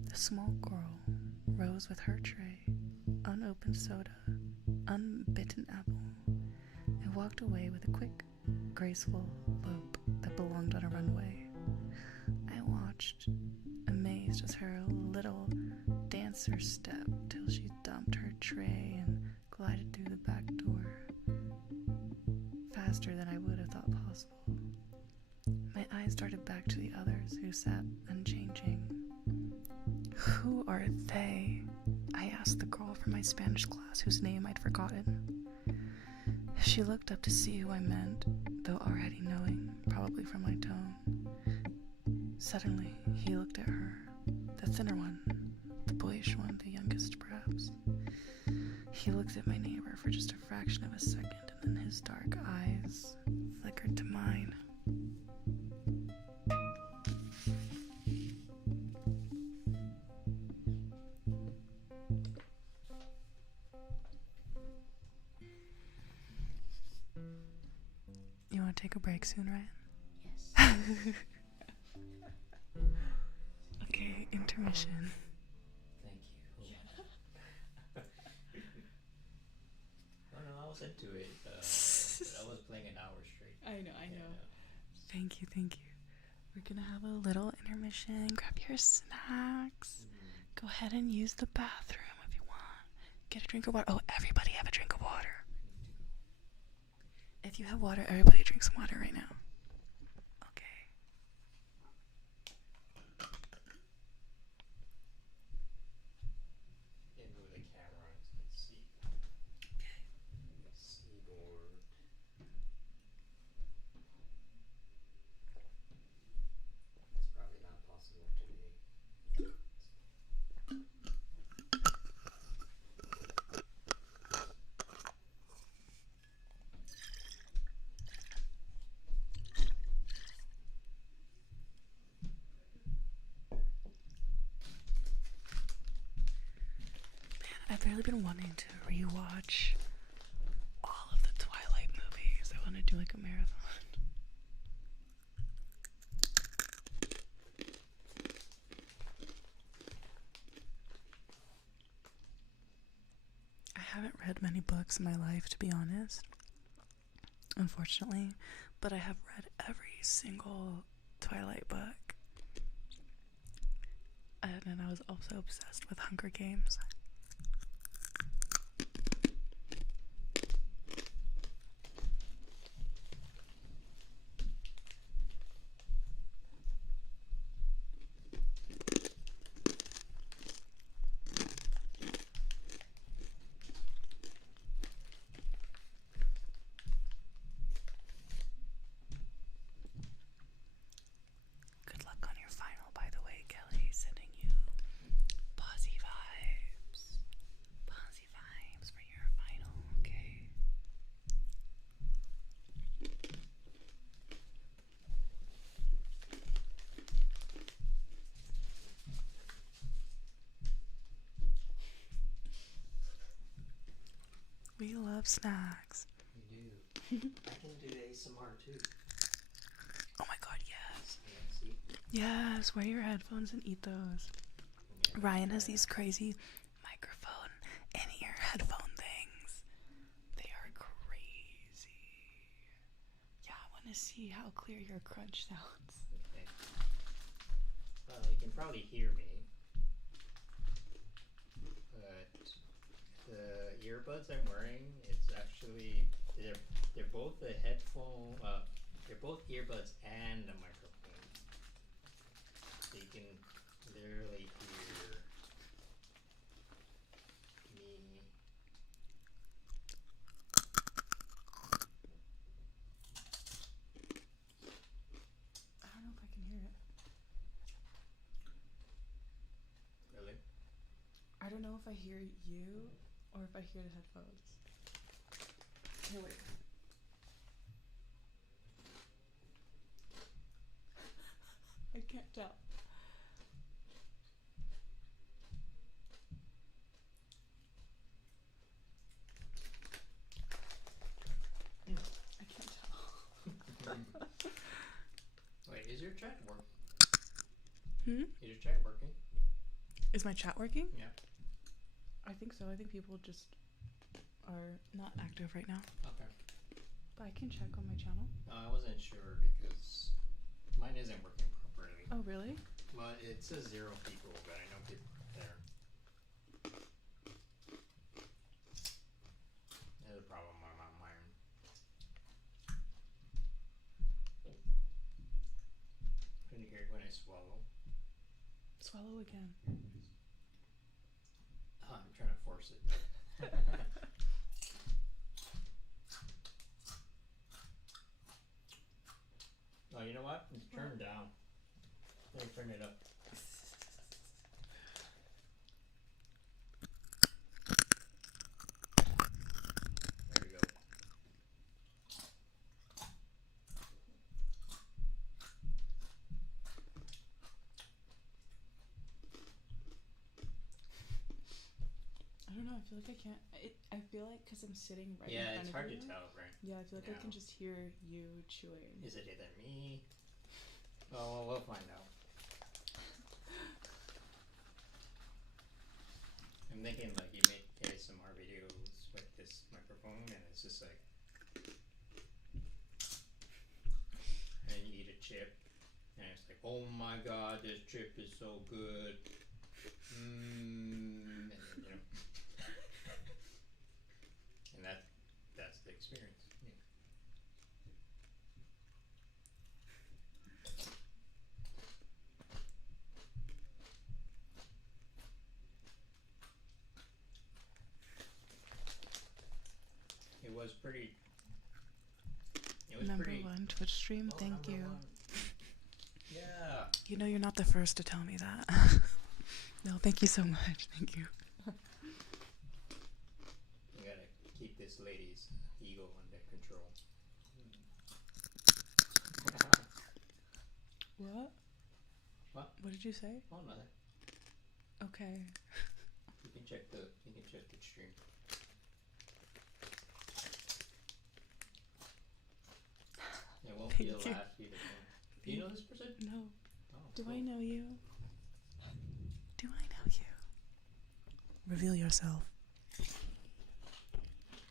the small girl rose with her tray, unopened soda, unbitten apple, and walked away with a quick, graceful lope that belonged on a runway. watched, amazed as her little dancer stepped till she dumped her tray and glided through the back door, faster than I would have thought possible. My eyes darted back to the others who sat unchanging. Who are they? I asked the girl from my Spanish class whose name I'd forgotten. She looked up to see who I meant, though already knowing, probably from my tone. Suddenly, he looked at her, the thinner one, the boyish one, the youngest perhaps. He looked at my neighbor for just a fraction of a second, and then his dark eyes flickered to mine. You want to take a break soon, Ryan? Yes. Okay, intermission. Thank you. Oh no, I was into it. But I was playing an hour straight. I know. Yeah. Thank you. We're gonna have a little intermission. Grab your snacks. Go ahead and use the bathroom if you want. Get a drink of water. Oh, everybody have a drink of water. If you have water, everybody drink some water right now. Okay. Yeah, move the camera. Let's see. Seaboard. It's probably not possible today. I've really been wanting to rewatch all of the Twilight movies. I want to do like a marathon. I haven't read many books in my life, to be honest, unfortunately, but I have read every single Twilight book. And then I was also obsessed with Hunger Games. Good luck on your final, by the way, Kelly. Sending you posy vibes. Posy vibes for your final, okay? We love snacks. We do. I can do ASMR too. Oh my god, yes. Yeah, see? Yes, wear your headphones and eat those. Yeah. Ryan has these crazy microphone in-ear headphone things. They are crazy. Yeah, I want to see how clear your crunch sounds. Okay. Well, you can probably hear me. But the earbuds I'm wearing, it's actually they're both a headphone. They're both earbuds and a microphone. So you can literally hear me. I don't know if I can hear it. Really? I don't know if I hear you or if I hear the headphones. Here, wait. I can't tell. I can't tell. Wait, is your chat working? Hmm? Is your chat working? Is my chat working? Yeah. I think so. I think people just are not active right now. Okay. But I can check on my channel. I wasn't sure because mine isn't working properly. Oh, really? Well, it says 0 people, but I know people are there. There's a problem on mine. Can you hear it when I swallow? Swallow again. Oh, I'm trying to force it. Oh, you know what? It's turned down. Let me turn it up. There we go. I don't know. I feel like I can't. I feel like because I'm sitting right in Yeah, front it's of hard you. to tell, right? Yeah, I feel like I Yeah. can just hear you chewing. Is it either me? Oh, well, we'll find out. I'm thinking like you make ASMR videos with this microphone and it's just like, and you eat a chip and it's like, oh my god, this chip is so good. And then, you know, and that's the experience. Yeah. It was pretty. It was Number pretty. 1 Twitch stream. Oh, Thank number you. 1. Yeah. You know you're not the first to tell me that. No, thank you so much. Thank you. You gotta keep this lady's ego under control. What? What? What did you say? Oh, nothing. Okay. You can check the stream. It won't be the Thank you. last either. Do you know this person? No. Oh, Do cool. I know you? Do I know you? Reveal yourself.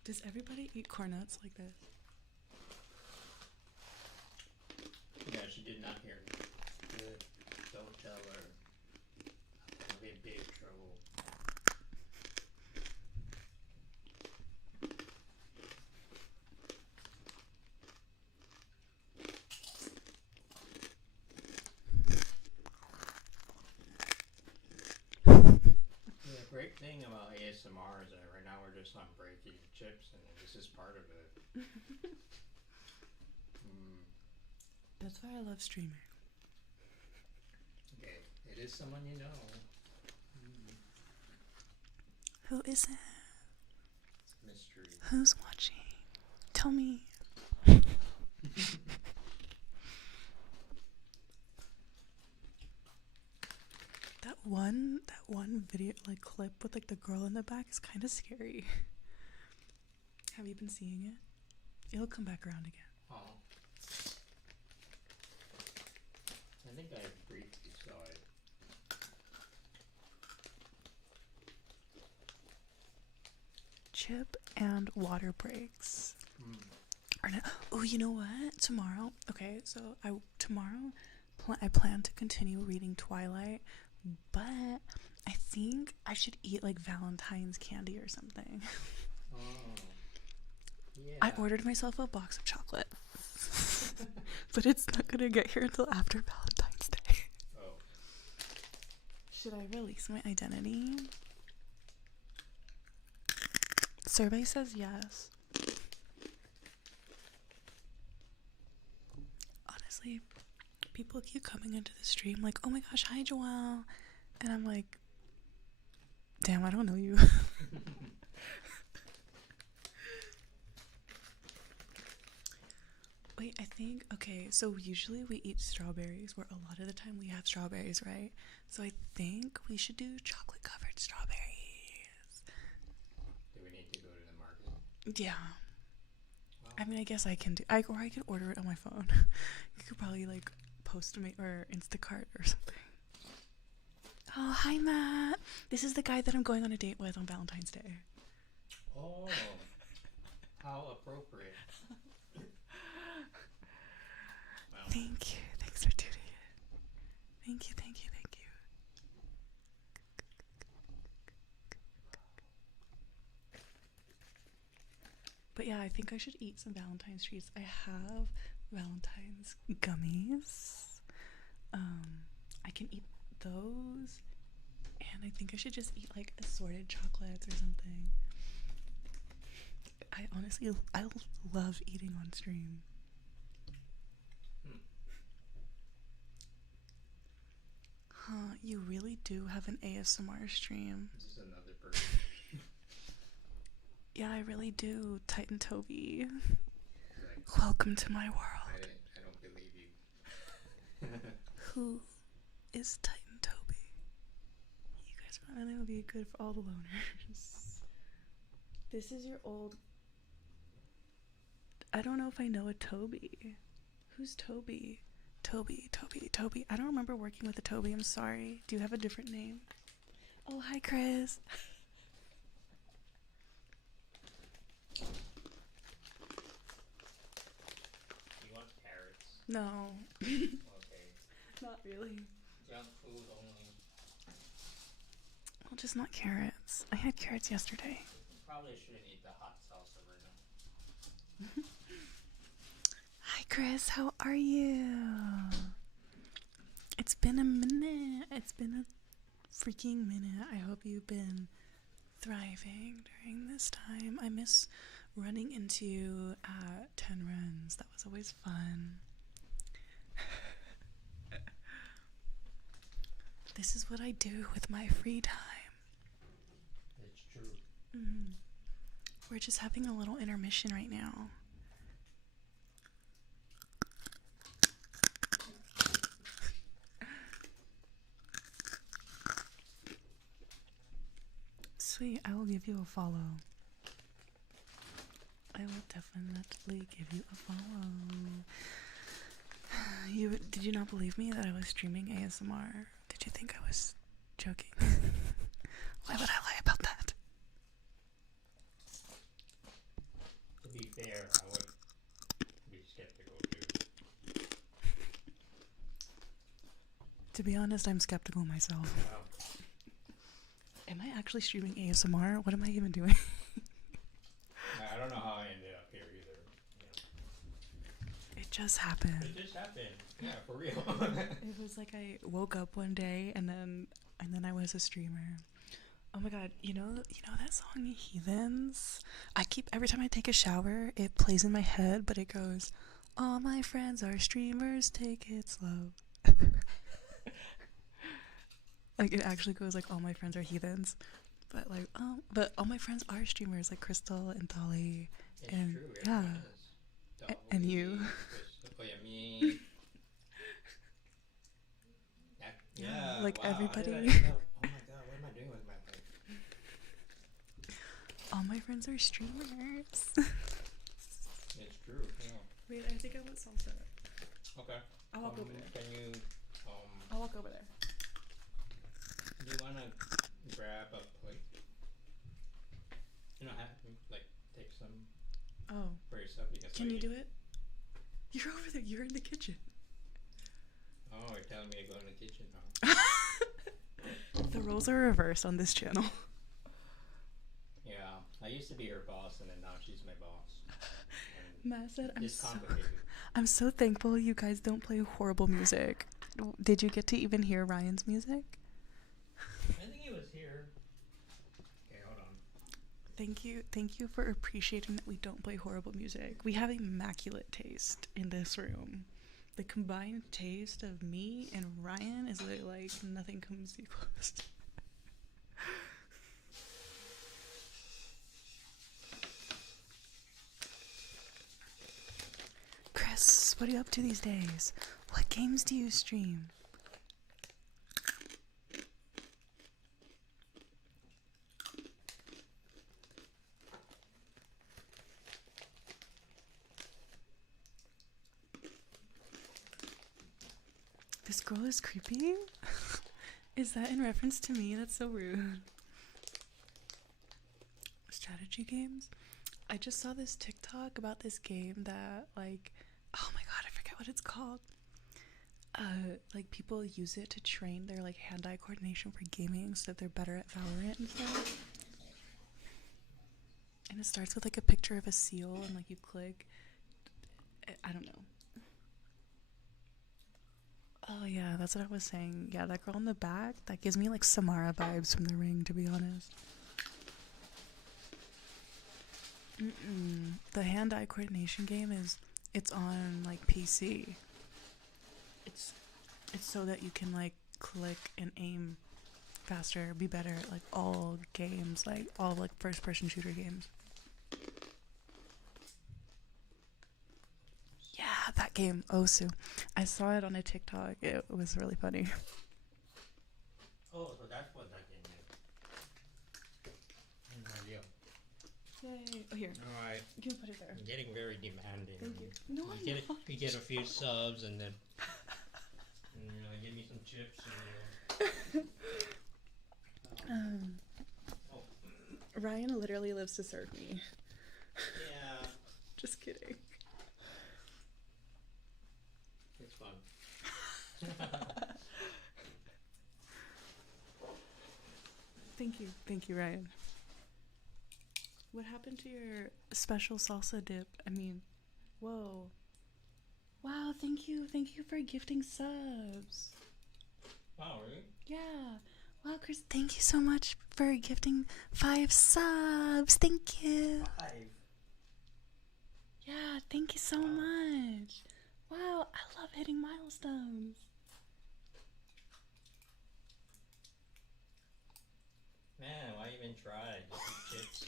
Does everybody eat cornuts like this? Yeah, she did not hear me. Good. Don't tell her. I'll be in big trouble. The great thing about ASMR is that right now we're just on break eating chips, and this is part of it. That's why I love streaming. Okay, it is someone you know. Who is it? It's a mystery. Who's watching? Tell me. That one video, like clip with like the girl in the back is kind of scary. Have you been seeing it? It'll come back around again. Oh. I think I briefly saw it. Chip and water breaks. Oh, you know what? Tomorrow. Okay, so tomorrow I plan to continue reading Twilight, but I think I should eat like Valentine's candy or something. Oh. Yeah. I ordered myself a box of chocolate, but it's not gonna get here until after Valentine's Day. Oh. Should I release my identity? Survey says yes. Honestly, people keep coming into the stream like, oh my gosh, hi Joelle. And I'm like, damn, I don't know you. Wait, I think, okay, so usually we eat strawberries, where a lot of the time we have strawberries, right? So I think we should do chocolate covered strawberries. Do we need to go to the market? Yeah. Wow. I mean, I guess I can I could order it on my phone. You could probably like Postmate or Instacart or something. Oh, hi Matt. This is the guy that I'm going on a date with on Valentine's Day. Oh. How appropriate. Wow. Thank you. Thanks for tuning in. Thank you. But yeah, I think I should eat some Valentine's treats. I have Valentine's gummies. I can eat those, and I think I should just eat like assorted chocolates or something. I love eating on stream. Huh, you really do have an ASMR stream. This is another person. Yeah, I really do, Titan Toby. Like, Welcome to my world. I don't believe you. Who is Titan Toby? You guys want to know, be good for all the loners. This is your old... I don't know if I know a Toby. Who's Toby? Toby. I don't remember working with a Toby, I'm sorry. Do you have a different name? Oh, hi, Chris. You want carrots? No. Okay. Not really. Junk food only. Well, just not carrots. I had carrots yesterday. You probably shouldn't eat the hot salsa right now. Hi, Chris. How are you? It's been a minute. It's been a freaking minute. I hope you've been thriving during this time. I miss running into you at 10 runs. That was always fun. This is what I do with my free time. It's true. We're just having a little intermission right now. Sweet, I will give you a follow. I will definitely give you a follow. Did you not believe me that I was streaming ASMR? Did you think I was joking? Why would I lie about that? To be fair, I would be skeptical too. To be honest, I'm skeptical myself. Wow. Am I actually streaming ASMR? What am I even doing? I don't know how I ended up here either. It just happened. It just happened. Yeah, for real. It was like I woke up one day and then I was a streamer. Oh my god, you know that song Heathens? Every time I take a shower, it plays in my head, but it goes, all my friends are streamers, take it slow. Like it actually goes like all my friends are heathens. But like but all my friends are streamers, like Crystal and Dolly. It's and true, yeah. And Dolly, you. Crystal, oh yeah, me. Yeah, like wow, everybody. Oh my god, what am I doing with my life? All my friends are streamers. It's true, yeah. Wait, I think I want salsa. Okay. I'll walk over there. Can you I'll walk over there. do you wanna grab a plate? You know, take some for yourself because Can you do it? You're over there, you're in the kitchen. Oh, you're telling me to go in the kitchen, huh? The roles are reversed on this channel. Yeah, I used to be her boss, and then now she's my boss. Matt said, It's complicated. I'm so thankful you guys don't play horrible music. Did you get to even hear Ryan's music? I think he was here. Okay, hold on. Thank you for appreciating that we don't play horrible music. We have immaculate taste in this room. The combined taste of me and Ryan is like nothing comes close. Chris, what are you up to these days? What games do you stream? This girl is creepy? Is that in reference to me? That's so rude. Strategy games? I just saw this TikTok about this game that, like, oh my god, I forget what it's called. Like, people use it to train their, like, hand-eye coordination for gaming so that they're better at Valorant and stuff. And it starts with like a picture of a seal, and like you click. I don't know. Oh yeah, that's what I was saying. Yeah, that girl in the back, that gives me like Samara vibes from The Ring, to be honest. The hand-eye coordination game it's on like PC. It's so that you can like click and aim faster, be better at like all games, like all like first-person shooter games. Yeah, that game, Osu. I saw it on a TikTok. It was really funny. Oh, so that's what that game is. No idea. Yay. Oh, here. Alright. You can put it there. I'm getting very demanding. Thank you. No, we get a few subs and then give me some chips and Ryan literally lives to serve me. yeah. Just kidding. It's fun. Thank you, Ryan. What happened to your special salsa dip? I mean, whoa. Wow, thank you for gifting subs. Wow, really? Yeah. Wow, Chris, thank you so much for gifting 5 subs. Thank you. 5. Yeah, thank you so much. Wow, I love hitting milestones. Man, why even try? Just eat chips.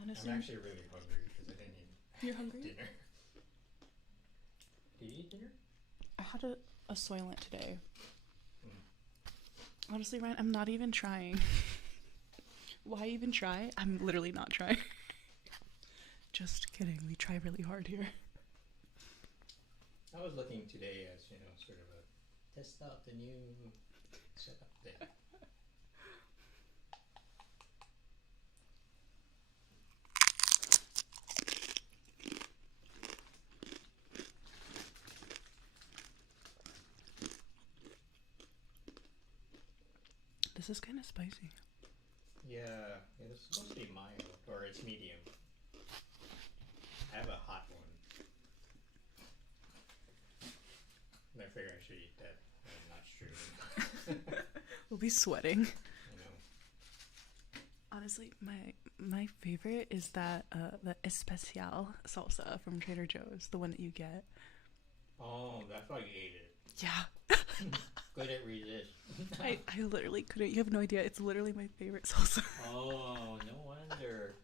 Honestly, I'm actually really hungry because I didn't eat You're hungry? dinner. Did you eat dinner? I had a Soylent today. Honestly, Ryan, I'm not even trying. Why even try? I'm literally not trying. Just kidding. We try really hard here. I was looking today as, sort of a test out the new setup there. This is kind of spicy. Yeah, it's supposed to be mild, or it's medium. I have a hot one. And I figure I should eat that when I'm not streaming. We'll be sweating. You know. Honestly, my favorite is that the especial salsa from Trader Joe's, the one that you get. Oh, that's why you ate it. Yeah. Good at resist. I literally couldn't. You have no idea. It's literally my favorite salsa. Oh, no wonder.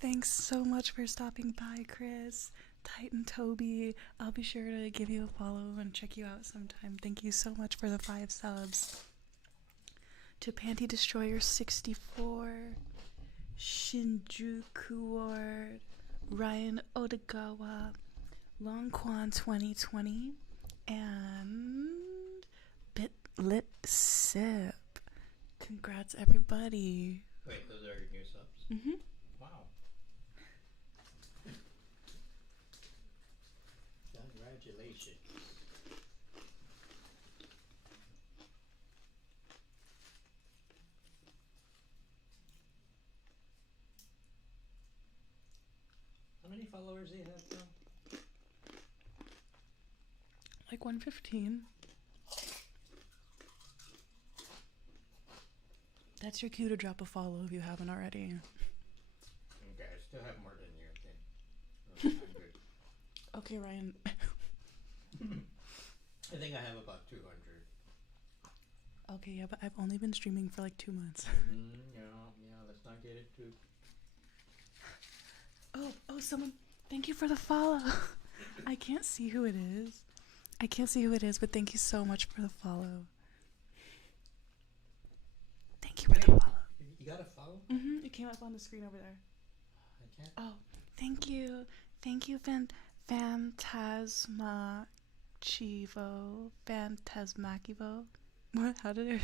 Thanks so much for stopping by, Chris, Titan Toby. I'll be sure to give you a follow and check you out sometime. Thank you so much for the 5 subs. To Panty Destroyer 64, Shinjuku Ward, Ryan Odegawa, Longquan 2020, and Bitlit Sip. Congrats, everybody. Wait, those are your new subs? Mm-hmm. Wow. Congratulations. How many followers do you have now? Like 115. That's your cue to drop a follow if you haven't already. Okay, I still have more than you, okay. I'm good. Okay, Ryan. I think I have about 200. Okay, yeah, but I've only been streaming for like 2 months. Yeah, let's not get it too... Oh, someone. Thank you for the follow. I can't see who it is. But thank you so much for the follow. Thank you for the follow. You got a follow? Mm-hmm. It came up on the screen over there. I can't. Oh, thank you. Thank you, Phantasmachivo. What? How did it?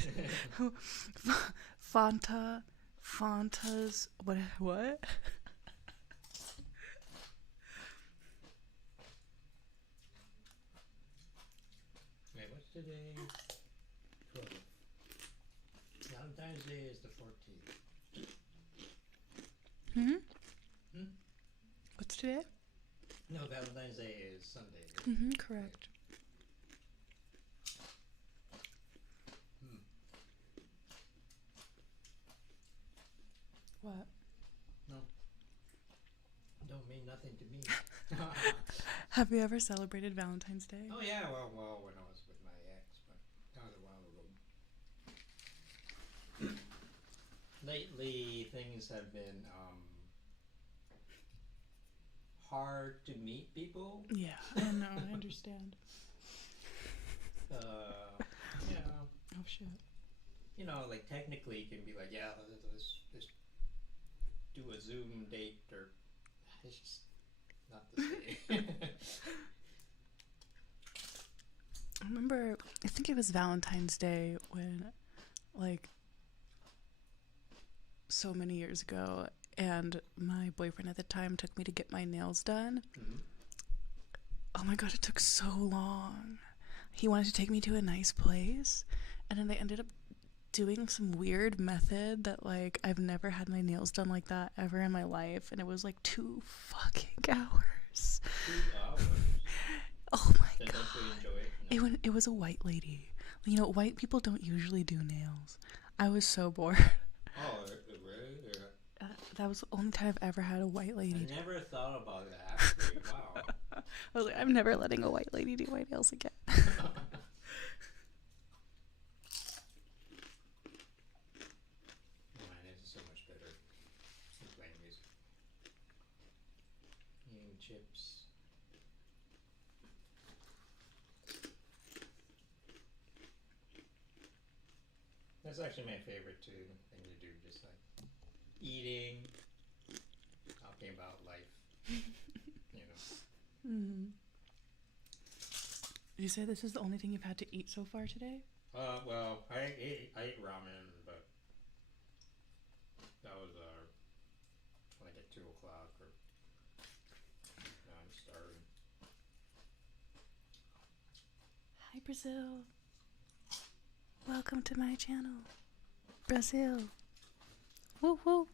Fantas. What? Wait, what's today? 12. Valentine's Day is the 14th. Hmm? Hmm? What's today? No, Valentine's Day is Sunday. Right? Mm-hmm, correct. Hmm. What? No. Don't mean nothing to me. Have you ever celebrated Valentine's Day? Oh yeah, well, when I was with my ex, but that was a while ago. Lately, things have been hard to meet people. Yeah, I know, I understand. Yeah, Oh shit. like technically, you can be like, yeah, let's do a Zoom date, or it's just not the same. I remember, I think it was Valentine's Day when, like, so many years ago, and my boyfriend at the time took me to get my nails done. Mm-hmm. Oh my god, it took so long. He wanted to take me to a nice place, and then they ended up doing some weird method that, like, I've never had my nails done like that ever in my life, and it was like 2 fucking hours. 2 hours. Oh my Then god. don't you enjoy it? No. It was a white lady. You know, white people don't usually do nails. I was so bored. Oh, really? Yeah. That was the only time I've ever had a white lady. I never thought about that, actually. Wow. I was like, I'm never letting a white lady do my nails again. Mine is so much better than playing music. Eating chips. That's actually my favorite thing to do, just like eating, talking about life, Mm. You say this is the only thing you've had to eat so far today? Well, I ate ramen, but that was like at 2 o'clock, or now I'm starving. Hi, Brazil. Welcome to my channel. Brazil. Woo woo.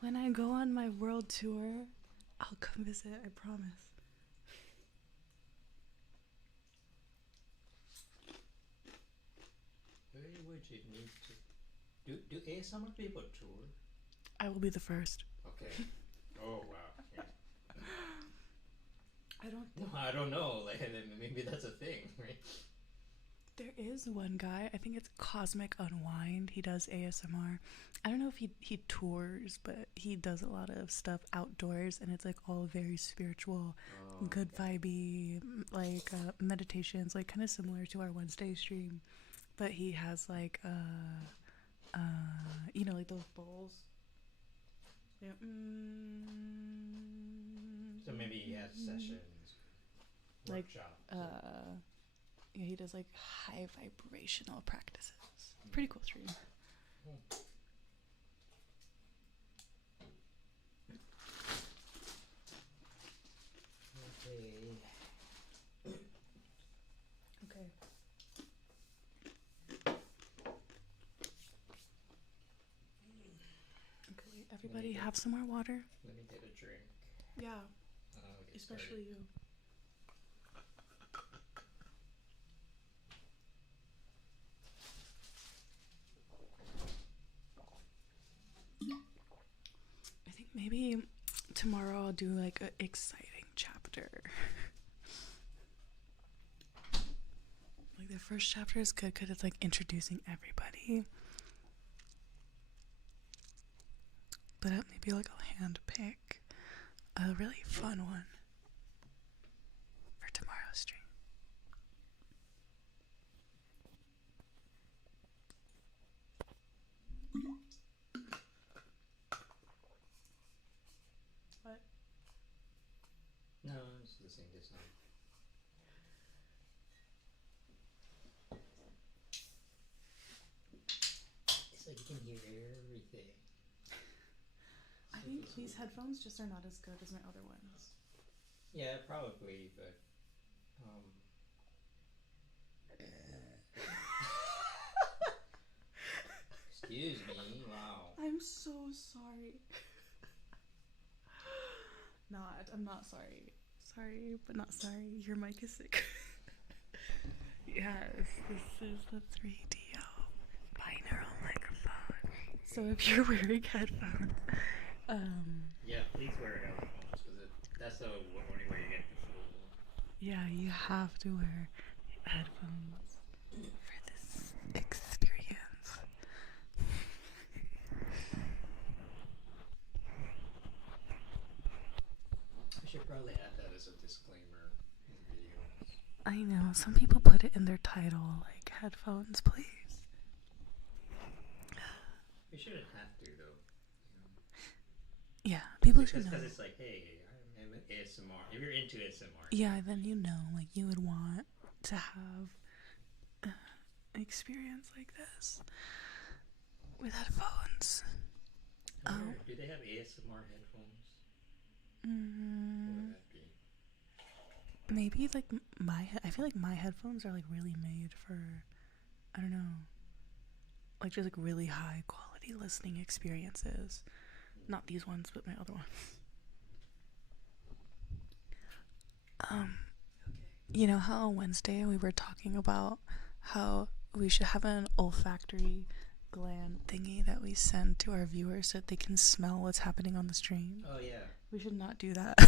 When I go on my world tour, I'll come visit, I promise. Where would you need to do ASMR people tour? I will be the first. Okay. Oh wow. Yeah. I don't No, I don't know. Like, maybe that's a thing, right? There is one guy, I think it's Cosmic Unwind. He does ASMR. I don't know if he tours, but he does a lot of stuff outdoors, and it's like all very spiritual, good vibey, like meditations, like kind of similar to our Wednesday stream. But he has like like those bowls. Yeah. So maybe he has sessions, Like workshops. yeah, he does like high vibrational practices. Pretty cool stream. Okay. Okay. Okay, wait, everybody have some more water. Let me get a drink. Yeah, I'll get especially you. I think maybe tomorrow I'll do like an exciting chapter. Like the first chapter is good because it's like introducing everybody. But maybe like I'll hand pick a really fun one for tomorrow's stream. What? No, I'm just listening to this now. It's like you can hear everything. I think these headphones just are not as good as my other ones. Yeah, probably, but Excuse me. Wow. I'm so sorry. I'm not sorry. Sorry, but not sorry. Your mic is sick. Yes, this is the 3DO binaural microphone. So if you're wearing headphones, yeah, please wear headphones because that's the only way you get the full. Yeah, you have to wear headphones for this experience. I should probably add that as a disclaimer in videos. I know, some people put it in their title, like, headphones, please. You shouldn't have to, though. Yeah, people should know. Because it's like, hey, I'm an ASMR. If you're into ASMR. Yeah, then you know, like, you would want to have an experience like this with headphones. Do they have ASMR headphones? What would that be? Maybe, like, I feel like my headphones are, like, really made for, I don't know, like, just, like, really high quality listening experiences. Not these ones, but my other ones. You know how on Wednesday we were talking about how we should have an olfactory gland thingy that we send to our viewers so that they can smell what's happening on the stream? Oh, yeah. We should not do that.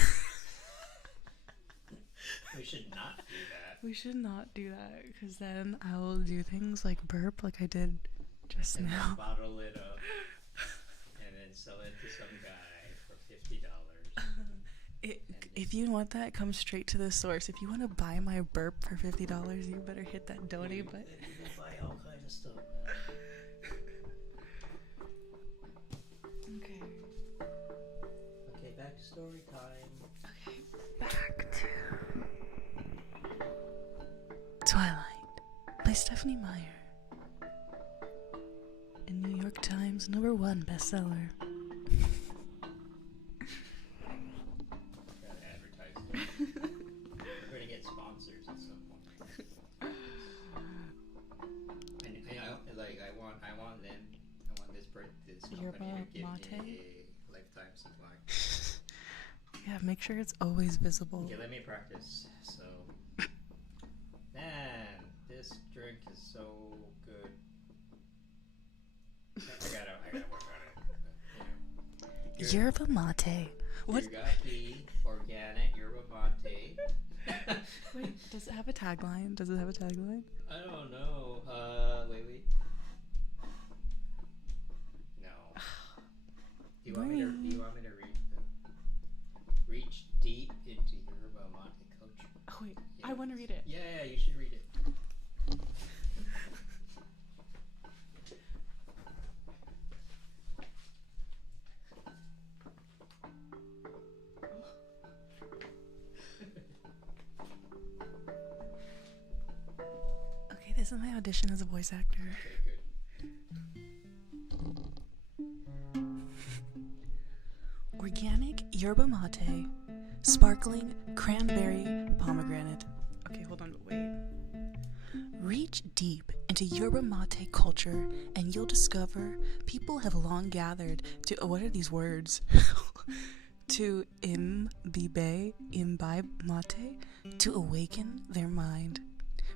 We should not do that. We should not do that, because then I will do things like burp like I did just and now. Then bottle it up and then sell it to some guy for $50. If you want that, come straight to the source. If you want to buy my burp for $50, you better hit that donate button. You can buy all kinds of stuff, man. Okay, back to story time. Okay, back to Twilight by Stephanie Meyer. A New York Times #1 bestseller. Gotta advertise it. We're gonna get sponsors at some point. And I want this company to give Mate? me a lifetime supply. Yeah, make sure it's always visible. Okay, let me practice. So, man, this drink is so good. I gotta work on it. Yerba mate. What? Yergaki, organic yerba mate. Wait, does it have a tagline? I don't know. Wait. No. Do you want me to read Reach deep into yerba mate culture. Oh wait, Yeah. I want to read it. Yeah, you should read it. Okay, this is my audition as a voice actor. Okay, good. Organic yerba mate, sparkling cranberry pomegranate. Okay, hold on, but wait. Reach deep into yerba mate culture and you'll discover people have long gathered to, what are these words? To imbibe mate, to awaken their mind,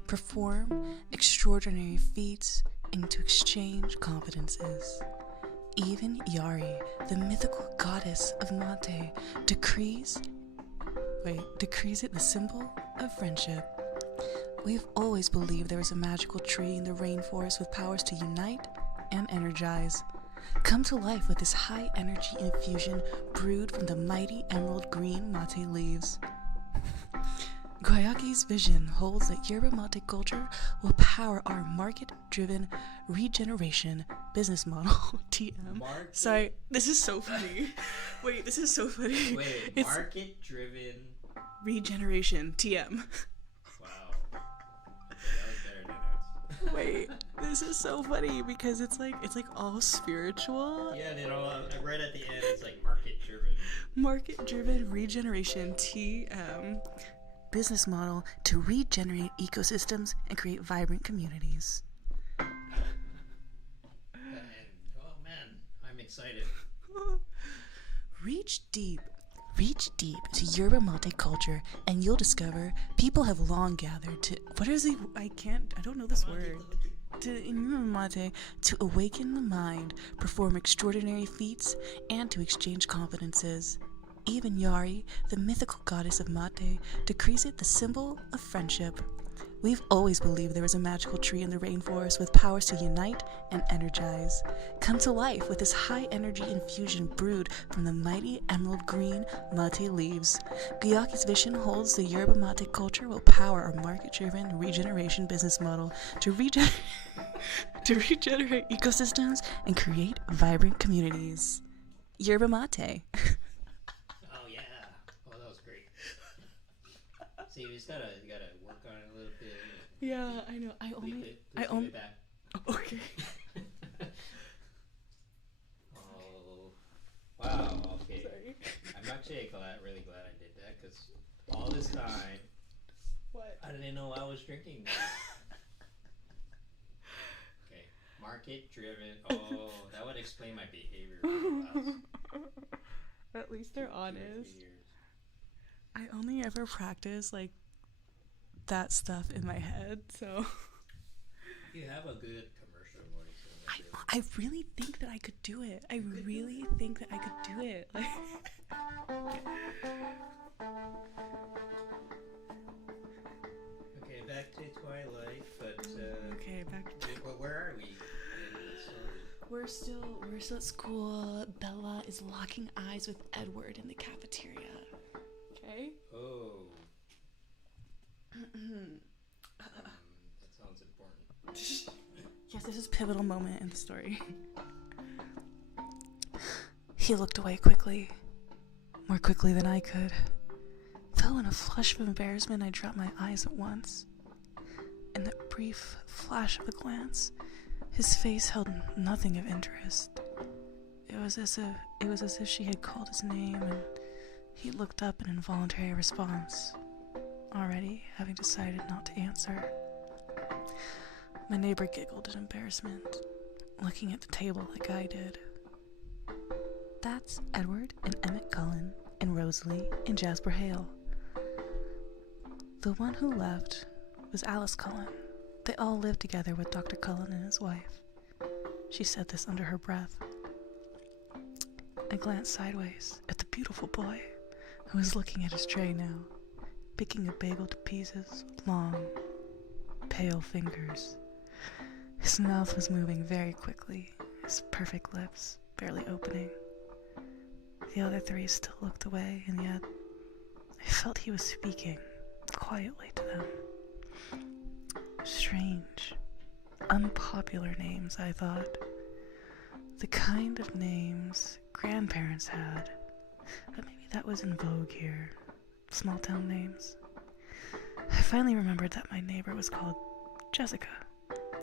perform extraordinary feats, and to exchange confidences. Even Yari, the mythical goddess of mate, decrees it the symbol of friendship. We've always believed there was a magical tree in the rainforest with powers to unite and energize. Come to life with this high energy infusion brewed from the mighty emerald green mate leaves. Guayaqui's vision holds that yerba mate culture will power our market-driven regeneration business model. TM. Sorry, this is so funny. Wait, this is so funny. Wait, It's market-driven regeneration. TM. Wow. Okay, that was better than ours. Wait, this is so funny because it's like all spiritual. Yeah, right at the end, it's like market-driven. Market-driven regeneration. TM. Business model to regenerate ecosystems and create vibrant communities. And excited. Reach deep. Reach deep to Yerba Mate culture, and you'll discover people have long gathered to. What is it? I don't know this word. In Yerba Mate, to awaken the mind, perform extraordinary feats, and to exchange confidences. Even Yari, the mythical goddess of Mate, decrees it the symbol of friendship. We've always believed there was a magical tree in the rainforest with powers to unite and energize. Come to life with this high-energy infusion brewed from the mighty emerald green mate leaves. Guyaki's vision holds the Yerba Mate culture will power our market-driven regeneration business model to regenerate ecosystems and create vibrant communities. Yerba Mate. Oh yeah. Oh, that was great. See, you gotta work on it a little bit. Yeah, I know. I only. Back. Okay. Oh, wow. Okay. Sorry. I'm actually really glad I did that because all this time, What? I didn't know I was drinking. Okay, market driven. Oh, that would explain my behavior. For the last At least they're 2 or 3 honest. years. I only ever practice like that stuff in my head, so You have a good commercial voice. I really think that I could do it. I really think that I could do it. Like Okay, back to Twilight, but okay, back to where are we? we're still at school. Bella is locking eyes with Edward in the cafeteria. Okay? Oh. That sounds important. Yes, this is a pivotal moment in the story. He looked away quickly, more quickly than I could. Though in a flush of embarrassment, I dropped my eyes at once. In that brief flash of a glance, his face held nothing of interest. It was as if she had called his name, and he looked up in involuntary response, already having decided not to answer. My neighbor giggled in embarrassment, looking at the table like I did. That's Edward and Emmett Cullen and Rosalie and Jasper Hale. The one who left was Alice Cullen. They all lived together with Dr. Cullen and his wife. She said this under her breath. I glanced sideways at the beautiful boy who was looking at his tray now, picking a bagel to pieces with long, pale fingers. His mouth was moving very quickly, his perfect lips barely opening. The other three still looked away, and yet I felt he was speaking quietly to them. Strange, unpopular names, I thought. The kind of names grandparents had. But maybe that was in vogue here. Small town names. I finally remembered that my neighbor was called Jessica,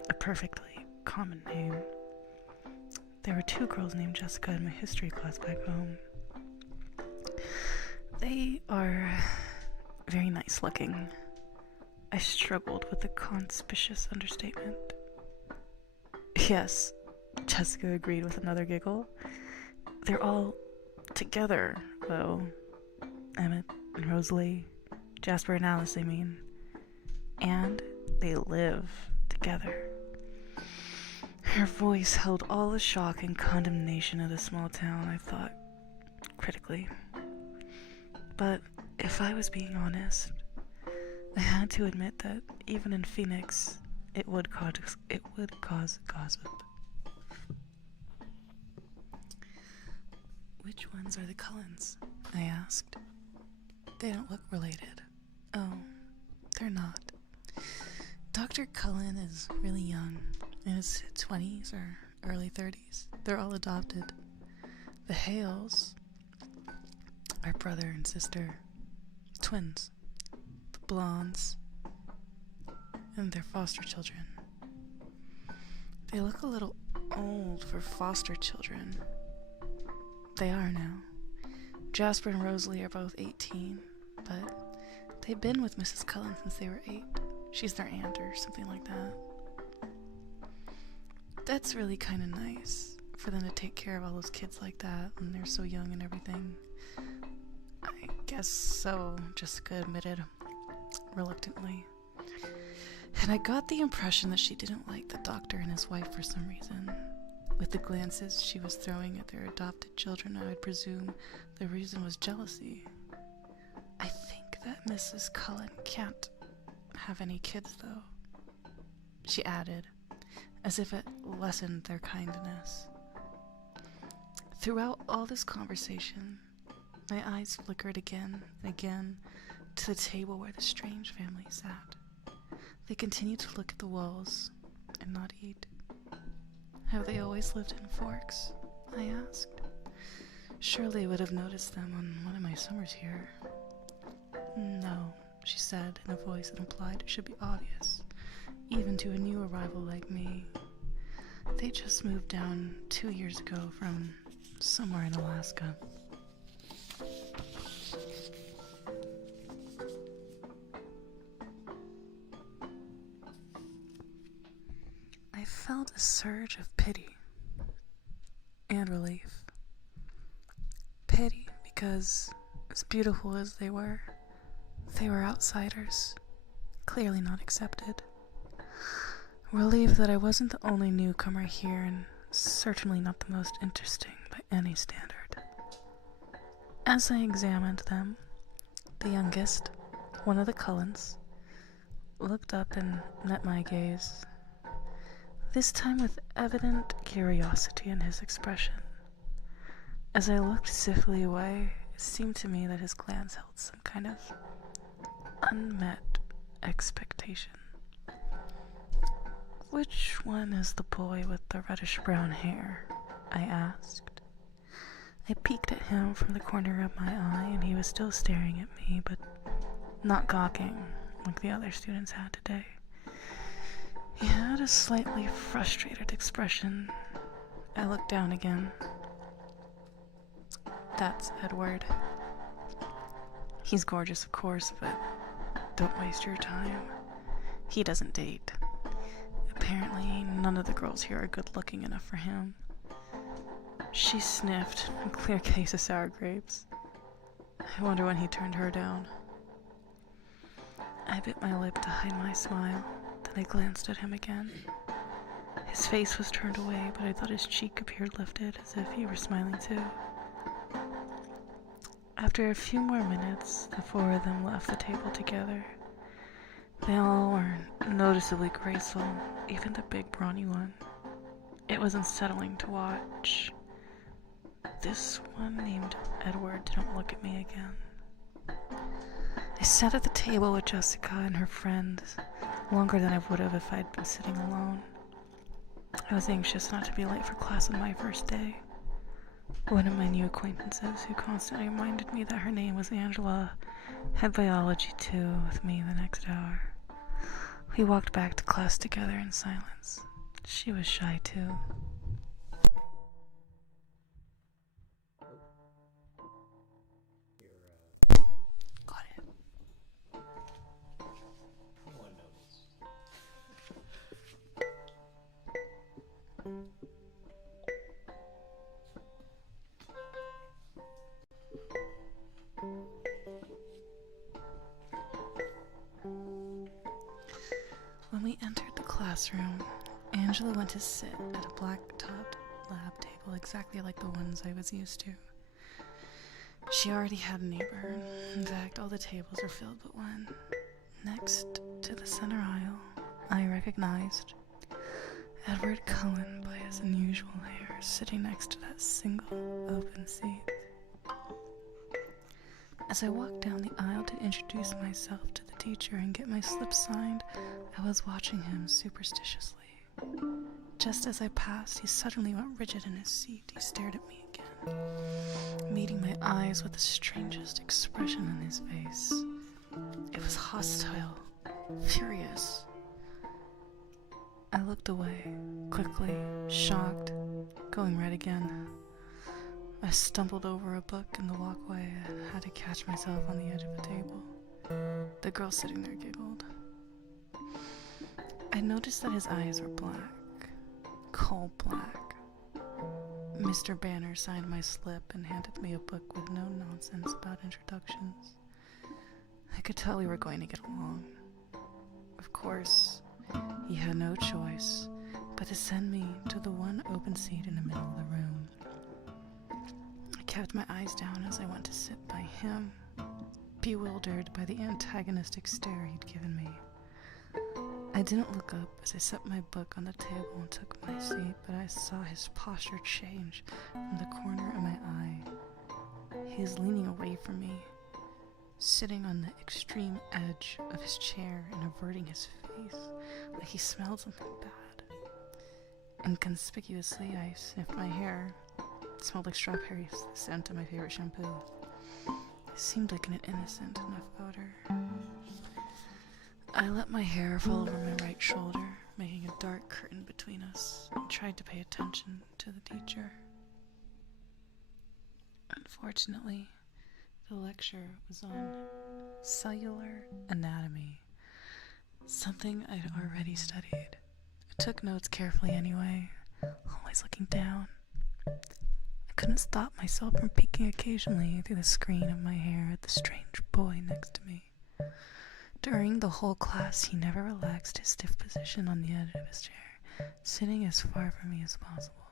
a perfectly common name. There were 2 girls named Jessica in my history class back home. They are very nice looking. I struggled with a conspicuous understatement. Yes, Jessica agreed with another giggle. They're all together, though. Emmett and Rosalie, Jasper and Alice, I mean. And they live together. Her voice held all the shock and condemnation of the small town, I thought, critically. But if I was being honest, I had to admit that even in Phoenix, it would cause gossip. Which ones are the Cullens? I asked. They don't look related. Oh, they're not. Dr. Cullen is really young, in his 20s or early 30s. They're all adopted. The Hales are brother and sister, twins. The Blondes, and their foster children. They look a little old for foster children. They are now. Jasper and Rosalie are both 18, but they've been with Mrs. Cullen since they were 8. She's their aunt or something like that. That's really kind of nice. for them to take care of all those kids like that when they're so young and everything. I guess so, Jessica admitted, reluctantly. And I got the impression that she didn't like the doctor and his wife for some reason. With the glances she was throwing at their adopted children, I would presume the reason was jealousy. I think that Mrs. Cullen can't have any kids, though, she added, as if it lessened their kindness. Throughout all this conversation, my eyes flickered again and again to the table where the strange family sat. They continued to look at the walls and not eat. Have they always lived in Forks? I asked. Surely I would have noticed them on one of my summers here. No, she said in a voice that implied it should be obvious, even to a new arrival like me. They just moved down 2 years ago from somewhere in Alaska. I felt a surge of pity and relief. Pity because, as beautiful as they were outsiders, clearly not accepted. Relief that I wasn't the only newcomer here, and certainly not the most interesting by any standard. As I examined them, the youngest, one of the Cullens, looked up and met my gaze, this time with evident curiosity in his expression. As I looked swiftly away, it seemed to me that his glance held some kind of unmet expectation. "Which one is the boy with the reddish-brown hair?" I asked. I peeked at him from the corner of my eye, and he was still staring at me, but not gawking like the other students had today. He had a slightly frustrated expression. I looked down again. "That's Edward. He's gorgeous, of course, but don't waste your time. He doesn't date. Apparently, none of the girls here are good looking enough for him." She sniffed a clear case of sour grapes. I wonder when he turned her down. I bit my lip to hide my smile, then I glanced at him again. His face was turned away, but I thought his cheek appeared lifted, as if he were smiling too. After a few more minutes, the four of them left the table together. They all were noticeably graceful, even the big brawny one. It was unsettling to watch. This one named Edward didn't look at me again. I sat at the table with Jessica and her friends longer than I would have if I'd been sitting alone. I was anxious not to be late for class on my first day. One of my new acquaintances, who constantly reminded me that her name was Angela, had biology too with me the next hour. We walked back to class together in silence. She was shy too. Got it. No one noticed. When we entered the classroom, Angela went to sit at a black-topped lab table exactly like the ones I was used to. She already had a neighbor. In fact, all the tables were filled but one. Next to the center aisle, I recognized Edward Cullen by his unusual hair, sitting next to that single open seat. As I walked down the aisle to introduce myself to the teacher and get my slip signed, I was watching him superstitiously. Just as I passed, he suddenly went rigid in his seat. He stared at me again, meeting my eyes with the strangest expression on his face. It was hostile, furious. I looked away, quickly, shocked, going red again. I stumbled over a book in the walkway and had to catch myself on the edge of a table. The girl sitting there giggled. I noticed that his eyes were black, coal black. Mr. Banner signed my slip and handed me a book with no nonsense about introductions. I could tell we were going to get along. Of course, he had no choice but to send me to the one open seat in the middle of the room. I kept my eyes down as I went to sit by him, bewildered by the antagonistic stare he'd given me. I didn't look up as I set my book on the table and took my seat, but I saw his posture change from the corner of my eye. He is leaning away from me, sitting on the extreme edge of his chair and averting his face like he smelled something bad. Inconspicuously, I sniffed my hair. It smelled like strawberries, the scent of my favorite shampoo. It seemed like an innocent enough odor. I let my hair fall over my right shoulder, making a dark curtain between us, and tried to pay attention to the teacher. Unfortunately, the lecture was on cellular anatomy, something I'd already studied. I took notes carefully anyway, always looking down. I couldn't stop myself from peeking occasionally through the screen of my hair at the strange boy next to me. During the whole class, he never relaxed his stiff position on the edge of his chair, sitting as far from me as possible.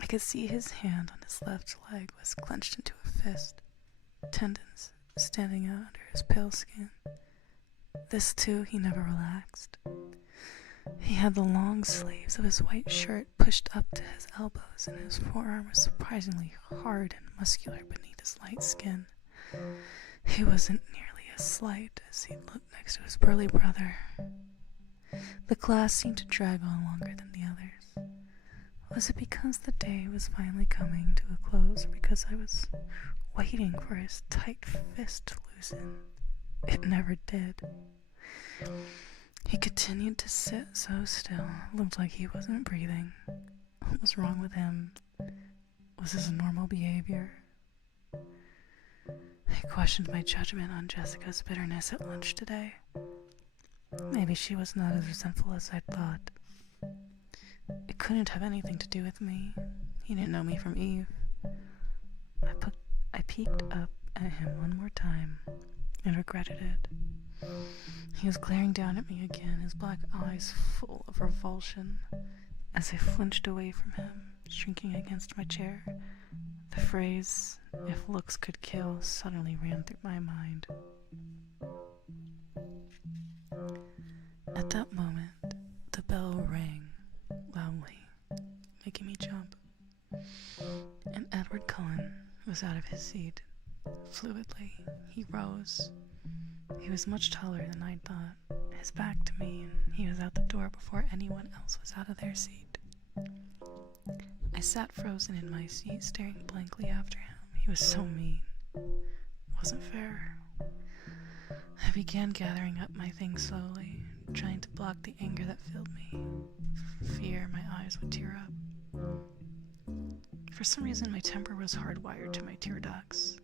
I could see his hand on his left leg was clenched into a fist, tendons standing out under his pale skin. This too, he never relaxed. He had the long sleeves of his white shirt pushed up to his elbows, and his forearm was surprisingly hard and muscular beneath his light skin. He wasn't nearly as slight as he looked next to his burly brother. The class seemed to drag on longer than the others. Was it because the day was finally coming to a close, or because I was waiting for his tight fist to loosen? It never did. He continued to sit so still, it looked like he wasn't breathing. What was wrong with him? Was this normal behavior? I questioned my judgment on Jessica's bitterness at lunch today. Maybe she was not as resentful as I thought. It couldn't have anything to do with me. He didn't know me from Eve. I peeked up at him one more time and regretted it. He was glaring down at me again, his black eyes full of revulsion. As I flinched away from him, shrinking against my chair, the phrase, "if looks could kill," suddenly ran through my mind. At that moment, the bell rang loudly, making me jump. And Edward Cullen was out of his seat. Fluidly, he rose. He was much taller than I thought, his back to me, and he was out the door before anyone else was out of their seat. I sat frozen in my seat, staring blankly after him. He was so mean. It wasn't fair. I began gathering up my things slowly, trying to block the anger that filled me. For fear my eyes would tear up. For some reason, my temper was hardwired to my tear ducts.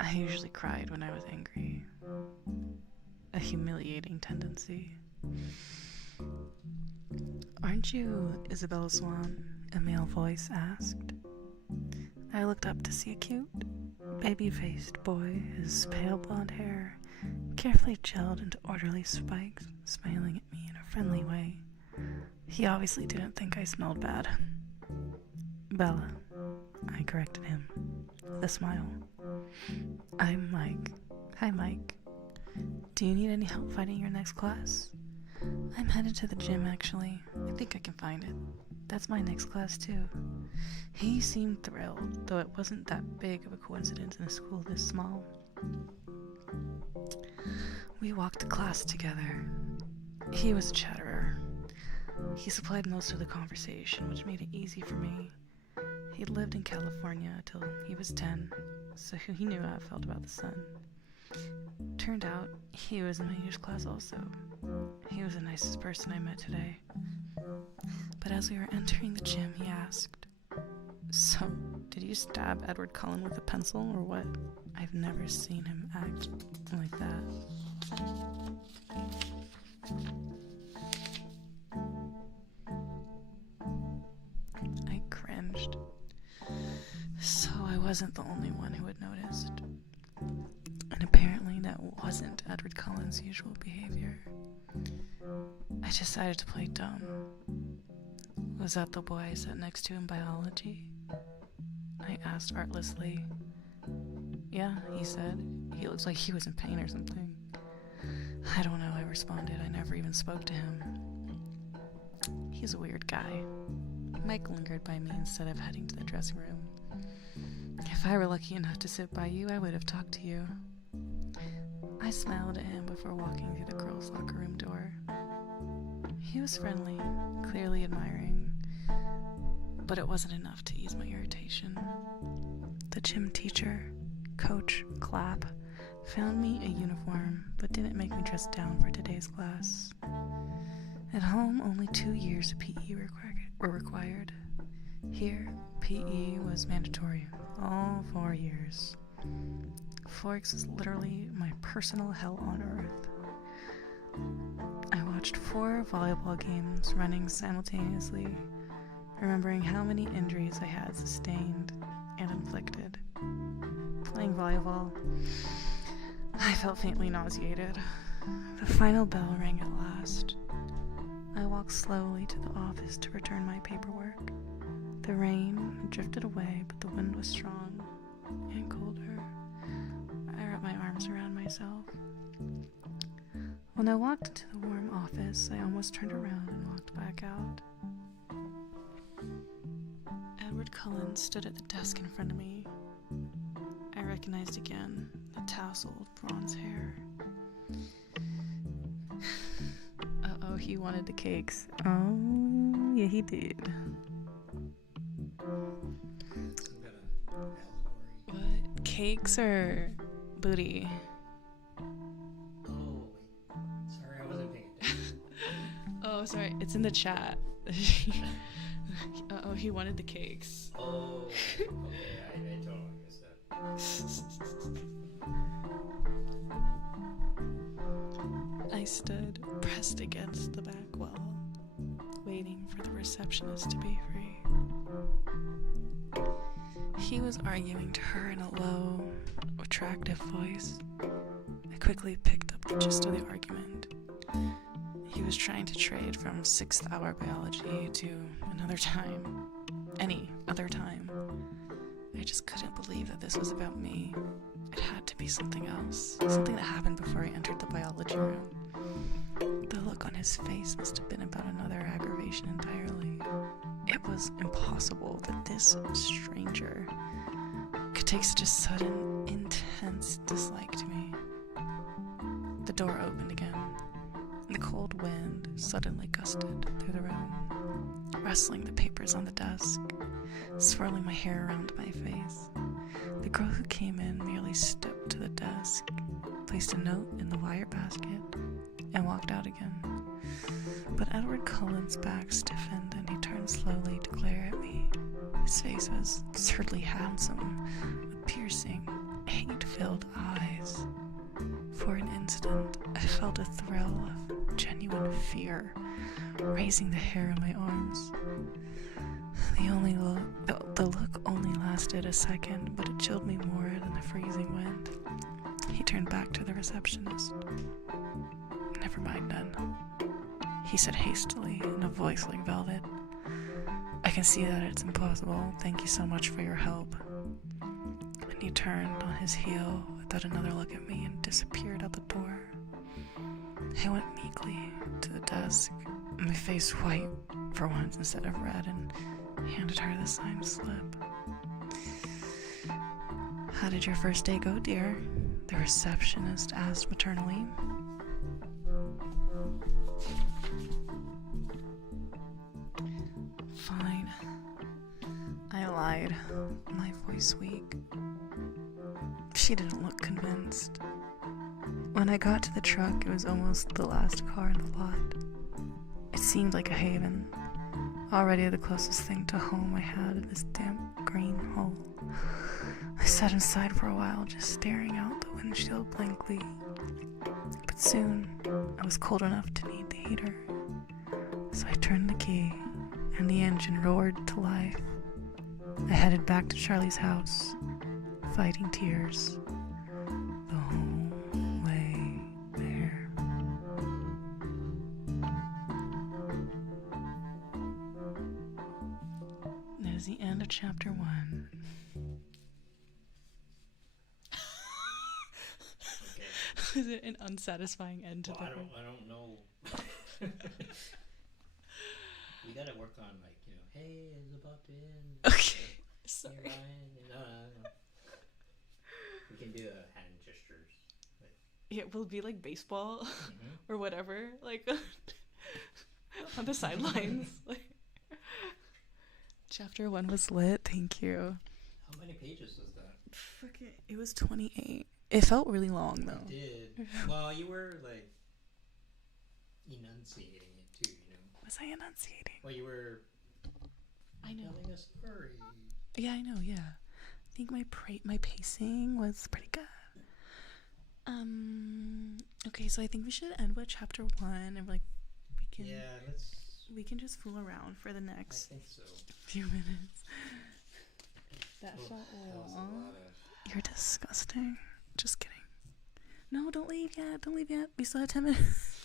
I usually cried when I was angry. A humiliating tendency. "Aren't you Isabella Swan?" a male voice asked. I looked up to see a cute, baby-faced boy, his pale blonde hair carefully gelled into orderly spikes, smiling at me in a friendly way. He obviously didn't think I smelled bad. "Bella," I corrected him, with a smile. "I'm Mike." "Hi, Mike. Do you need any help finding your next class?" "I'm headed to the gym, actually. I think I can find it. That's my next class, too." He seemed thrilled, though it wasn't that big of a coincidence in a school this small. We walked to class together. He was a chatterer. He supplied most of the conversation, which made it easy for me. He'd lived in California until he was 10, so he knew how I felt about the sun. Turned out, he was in my English class also. He was the nicest person I met today. But as we were entering the gym, he asked, "So, did you stab Edward Cullen with a pencil, or what?" I've never seen him act like that. wasn't the only one who had noticed. And apparently that wasn't Edward Cullen's usual behavior. I decided to play dumb. Was that the boy I sat next to in biology? I asked artlessly. Yeah, he said. He looks like he was in pain or something. I don't know, I responded. I never even spoke to him. He's a weird guy. Mike lingered by me instead of heading to the dressing room. If I were lucky enough to sit by you, I would have talked to you. I smiled at him before walking through the girls' locker room door. He was friendly, clearly admiring, but it wasn't enough to ease my irritation. The gym teacher, Coach Clapp, found me a uniform, but didn't make me dress down for today's class. At home, only 2 years of PE were required. Here, PE was mandatory, all 4 years. Forks was literally my personal hell on earth. I watched 4 volleyball games running simultaneously, remembering how many injuries I had sustained and inflicted. Playing volleyball, I felt faintly nauseated. The final bell rang at last. I walked slowly to the office to return my paperwork. The rain drifted away, but the wind was strong and colder. I wrapped my arms around myself. When I walked into the warm office, I almost turned around and walked back out. Edward Cullen stood at the desk in front of me. I recognized again the tousled bronze hair. Uh-oh, he wanted the cakes. Oh, yeah, he did. Some kind of allegory. What? Cakes or booty? Oh, wait. Sorry, I wasn't paying attention. Oh, sorry, it's in the chat. Uh-oh, he wanted the cakes. Oh, okay, I totally missed that. I stood pressed against the back wall, waiting for the receptionist to be free. He was arguing to her in a low, attractive voice. I quickly picked up the gist of the argument. He was trying to trade from 6th hour biology to another time. Any other time. I just couldn't believe that this was about me. It had to be something else. Something that happened before I entered the biology room. The look on his face must have been about another aggravation entirely. It was impossible that this stranger could take such a sudden, intense dislike to me. The door opened again. The cold wind suddenly gusted through the room, rustling the papers on the desk, swirling my hair around my face. The girl who came in merely stepped to the desk, placed a note in the wire basket, and walked out again. But Edward Cullen's back stiffened and he turned slowly to glare at me. His face was absurdly handsome, with piercing, hate-filled eyes. For an instant, I felt a thrill of genuine fear, raising the hair on my arms. The look only lasted a second, but it chilled me more than the freezing wind. He turned back to the receptionist. Never mind then, he said hastily in a voice like velvet. I can see that it's impossible. Thank you so much for your help. And he turned on his heel without another look at me and disappeared out the door. I went meekly to the desk, my face white for once instead of red, and handed her the signed slip. How did your first day go, dear? The receptionist asked maternally. Fine. I lied, my voice weak. She didn't look convinced. When I got to the truck, it was almost the last car in the lot. It seemed like a haven. Already the closest thing to home I had in this damp green hole. I sat inside for a while, just staring out the windshield blankly. But soon, I was cold enough to need the heater. So I turned the key, and the engine roared to life. I headed back to Charlie's house, fighting tears the whole way there. That is the end of chapter 1. Okay. Was it an unsatisfying end to Well, the I don't know. We gotta work on hey, it's about to end. Okay. Hey, Sorry. Ryan. No. We can do hand gestures. It will be like baseball Mm-hmm. or whatever, like on the sidelines. Like, chapter 1 was lit. Thank you. How many pages was that? Freaking, it was 28. It felt really long though. It did. Well, you were enunciating it too. Was I enunciating? Well, you were. I know. Telling a story. Yeah, I know. Yeah, I think my pacing was pretty good. Okay, so I think we should end with chapter 1, and we can. Yeah, let's. We can just fool around for the I next think so. few minutes. That felt That was a long. lot of. You're disgusting. Just kidding. No, don't leave yet. Don't leave yet. We still have 10 minutes.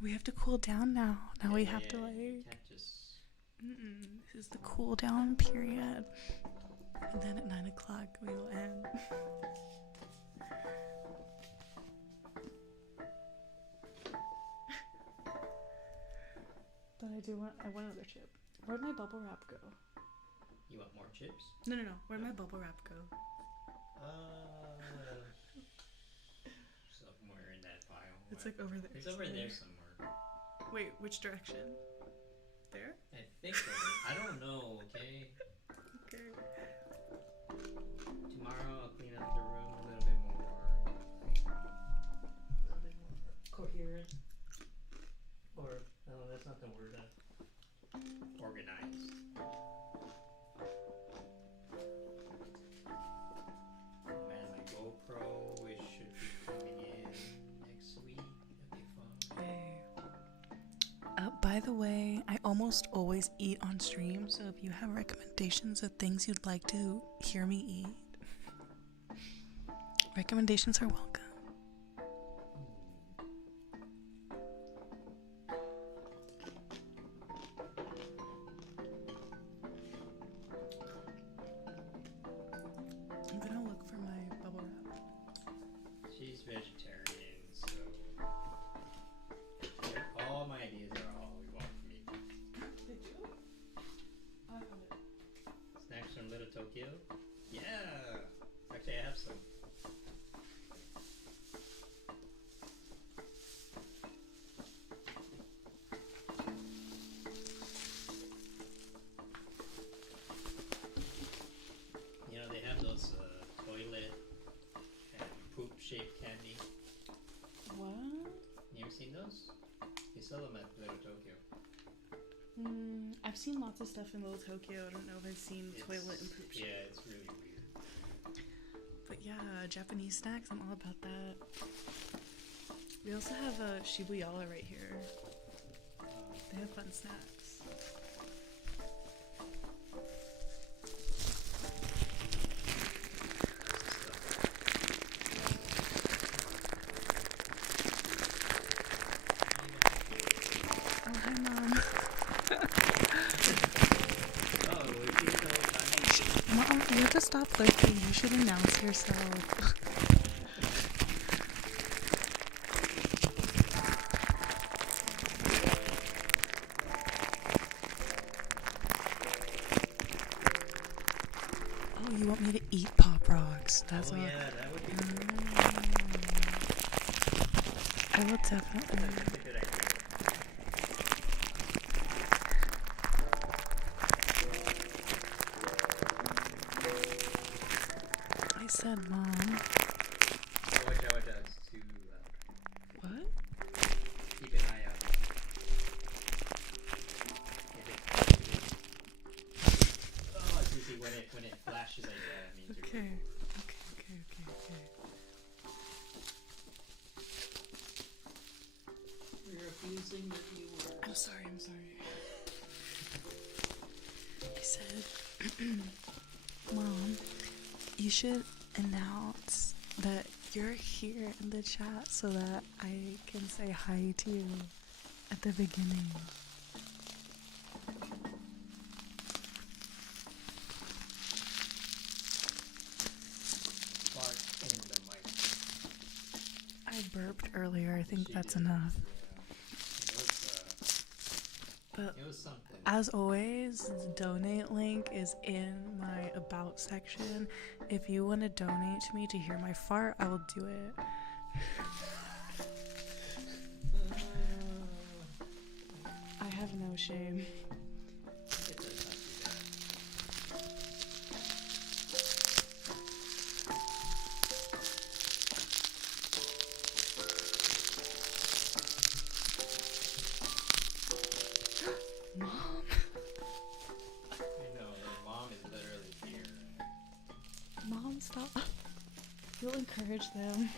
We have to cool down now. Now we have to You can't just. This is the cool down period. And then at 9 o'clock we will end. But I want another chip. Where'd my bubble wrap go? You want more chips? No. Where'd my bubble wrap go? Somewhere in that pile. It's like over there. It's over there somewhere. Wait, which direction? There? I think over. I don't know. Okay. Okay. Tomorrow I'll clean up the room a little bit more. Coherent. Or no, that's not the word. Organized. Man, my GoPro it should be coming in next week. That'd be fun. Hey. By the way, I almost always eat on stream, so if you have recommendations of things you'd like to hear me eat, recommendations are welcome. I'm gonna look for my bubble wrap. She's vegetarian, so all my ideas are all we want from me. Did you? I found it. Snacks from Little Tokyo? Yeah! Actually, I have some. They have those toilet and poop-shaped candy. What? You ever seen those? They sell them at Little Tokyo. I've seen lots of stuff in Little Tokyo. I don't know if I've seen toilet and poop shit. Yeah, it's really weird. But yeah, Japanese snacks, I'm all about that. We also have a Shibuyala right here. They have fun snacks. Oh, hi, Mom. Mom, you have to stop lurking. You should announce yourself. Oh, you want me to eat Pop Rocks? That's yeah, what. that would be good. I will definitely. That's a good idea. I said, Mom. Watch out, it's too loud. What? Keep an eye out. Oh, it's easy when it flashes like that. It means Okay. you're Okay. refusing the viewer. I'm sorry. I said, Mom, you should announce that you're here in the chat so that I can say hi to you at the beginning. Fart in the mic. I burped earlier. I think She that's did. enough. Yeah. But It was something. as always, the donate link is in my about section. If you want to donate to me to hear my fart, I will do it. I have no shame. It does not do that. Mom. I know, your mom is literally here. Mom, stop. You'll encourage them.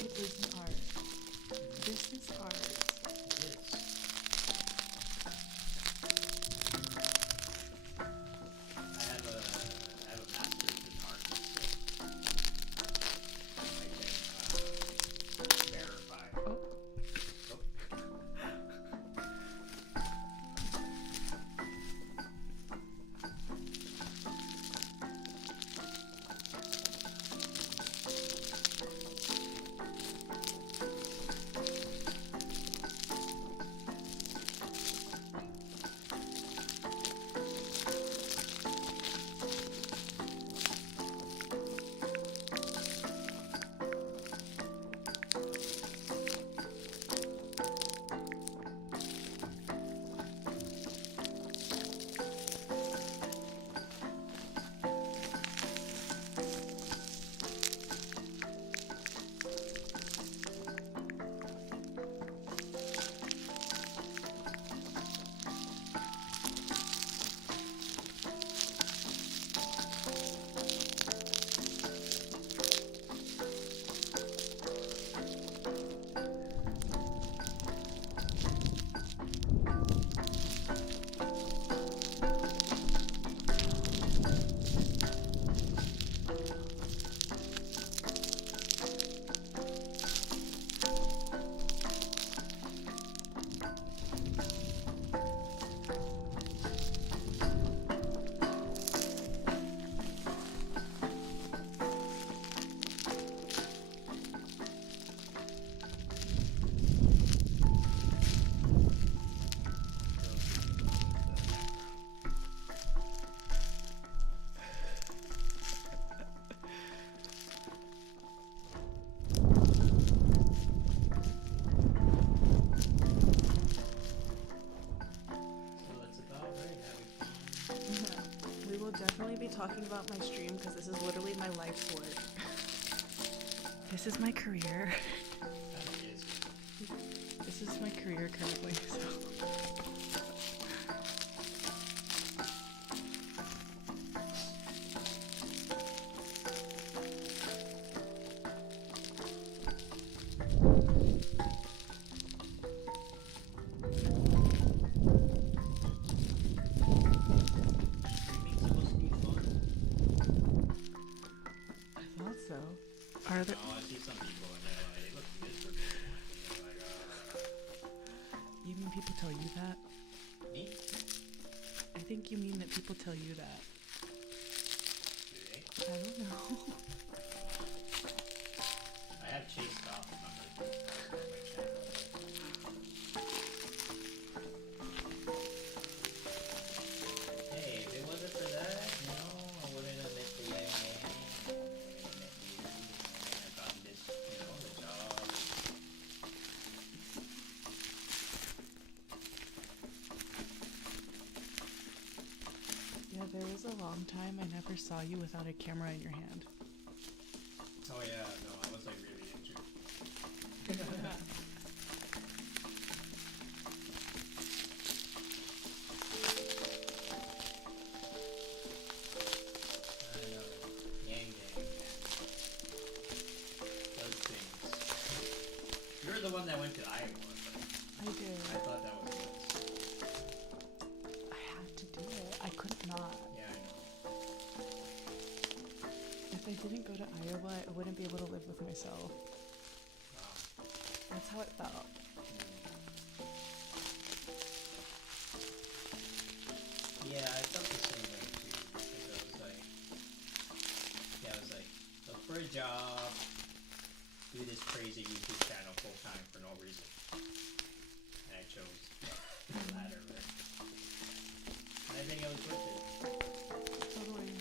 It isn't art. This is art. I have a master's in art. I can verify. Oh. We will definitely be talking about my stream because this is literally my life's work. This is my career. This is my career currently, so. Are there? I see some people and they're like, they look miserable. And they're like, You mean people tell you that? me? I think you mean that people tell you that. Do they? I don't know. I have chased off numbers on my channel. Hey, if it wasn't for that, you know, I wouldn't have met the young man. I wouldn't have met you. I got this, you know, the job. Yeah, there was a long time I never saw you without a camera in your hand. Oh yeah, no, I was like really into I know. Yang Yang. Those things. You're the one that went to Iowa. I did. I thought that was nuts. I had to do it. I couldn't not. Yeah, I know. If I didn't go to Iowa, I wouldn't be able to live with myself. Wow. That's how it felt. Yeah, I felt the same way too. Because I was like, yeah, I was like, look for a job, do this crazy YouTube channel full time for no reason. And I chose the latter, right? And I think it was worth it. Totally.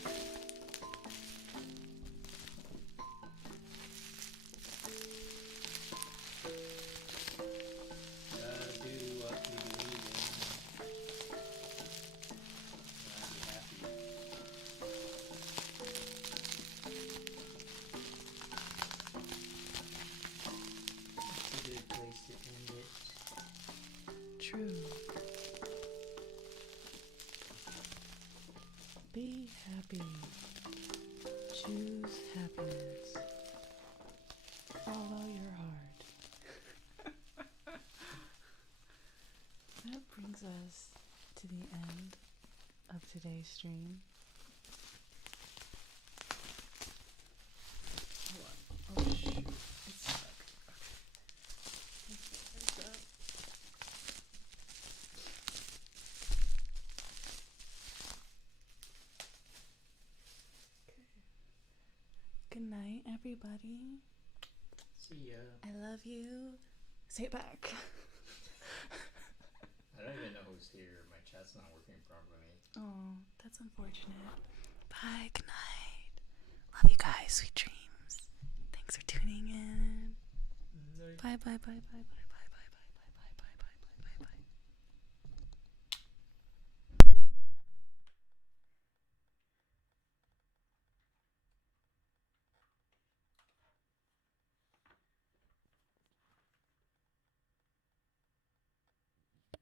Gotta do what we believe in. And I'll be happy. It's a good place to end it. True. Be happy. Choose happiness. Follow your heart. That brings us to the end of today's stream. Hold on. Oh shoot. It's stuck. Okay. Let's get this up. Good night, everybody. See ya. I love you. Say it back. I don't even know who's here. My chat's not working properly. Oh, that's unfortunate. Bye. Good night. Love you guys. Sweet dreams. Thanks for tuning in. Bye, bye, bye, bye, bye.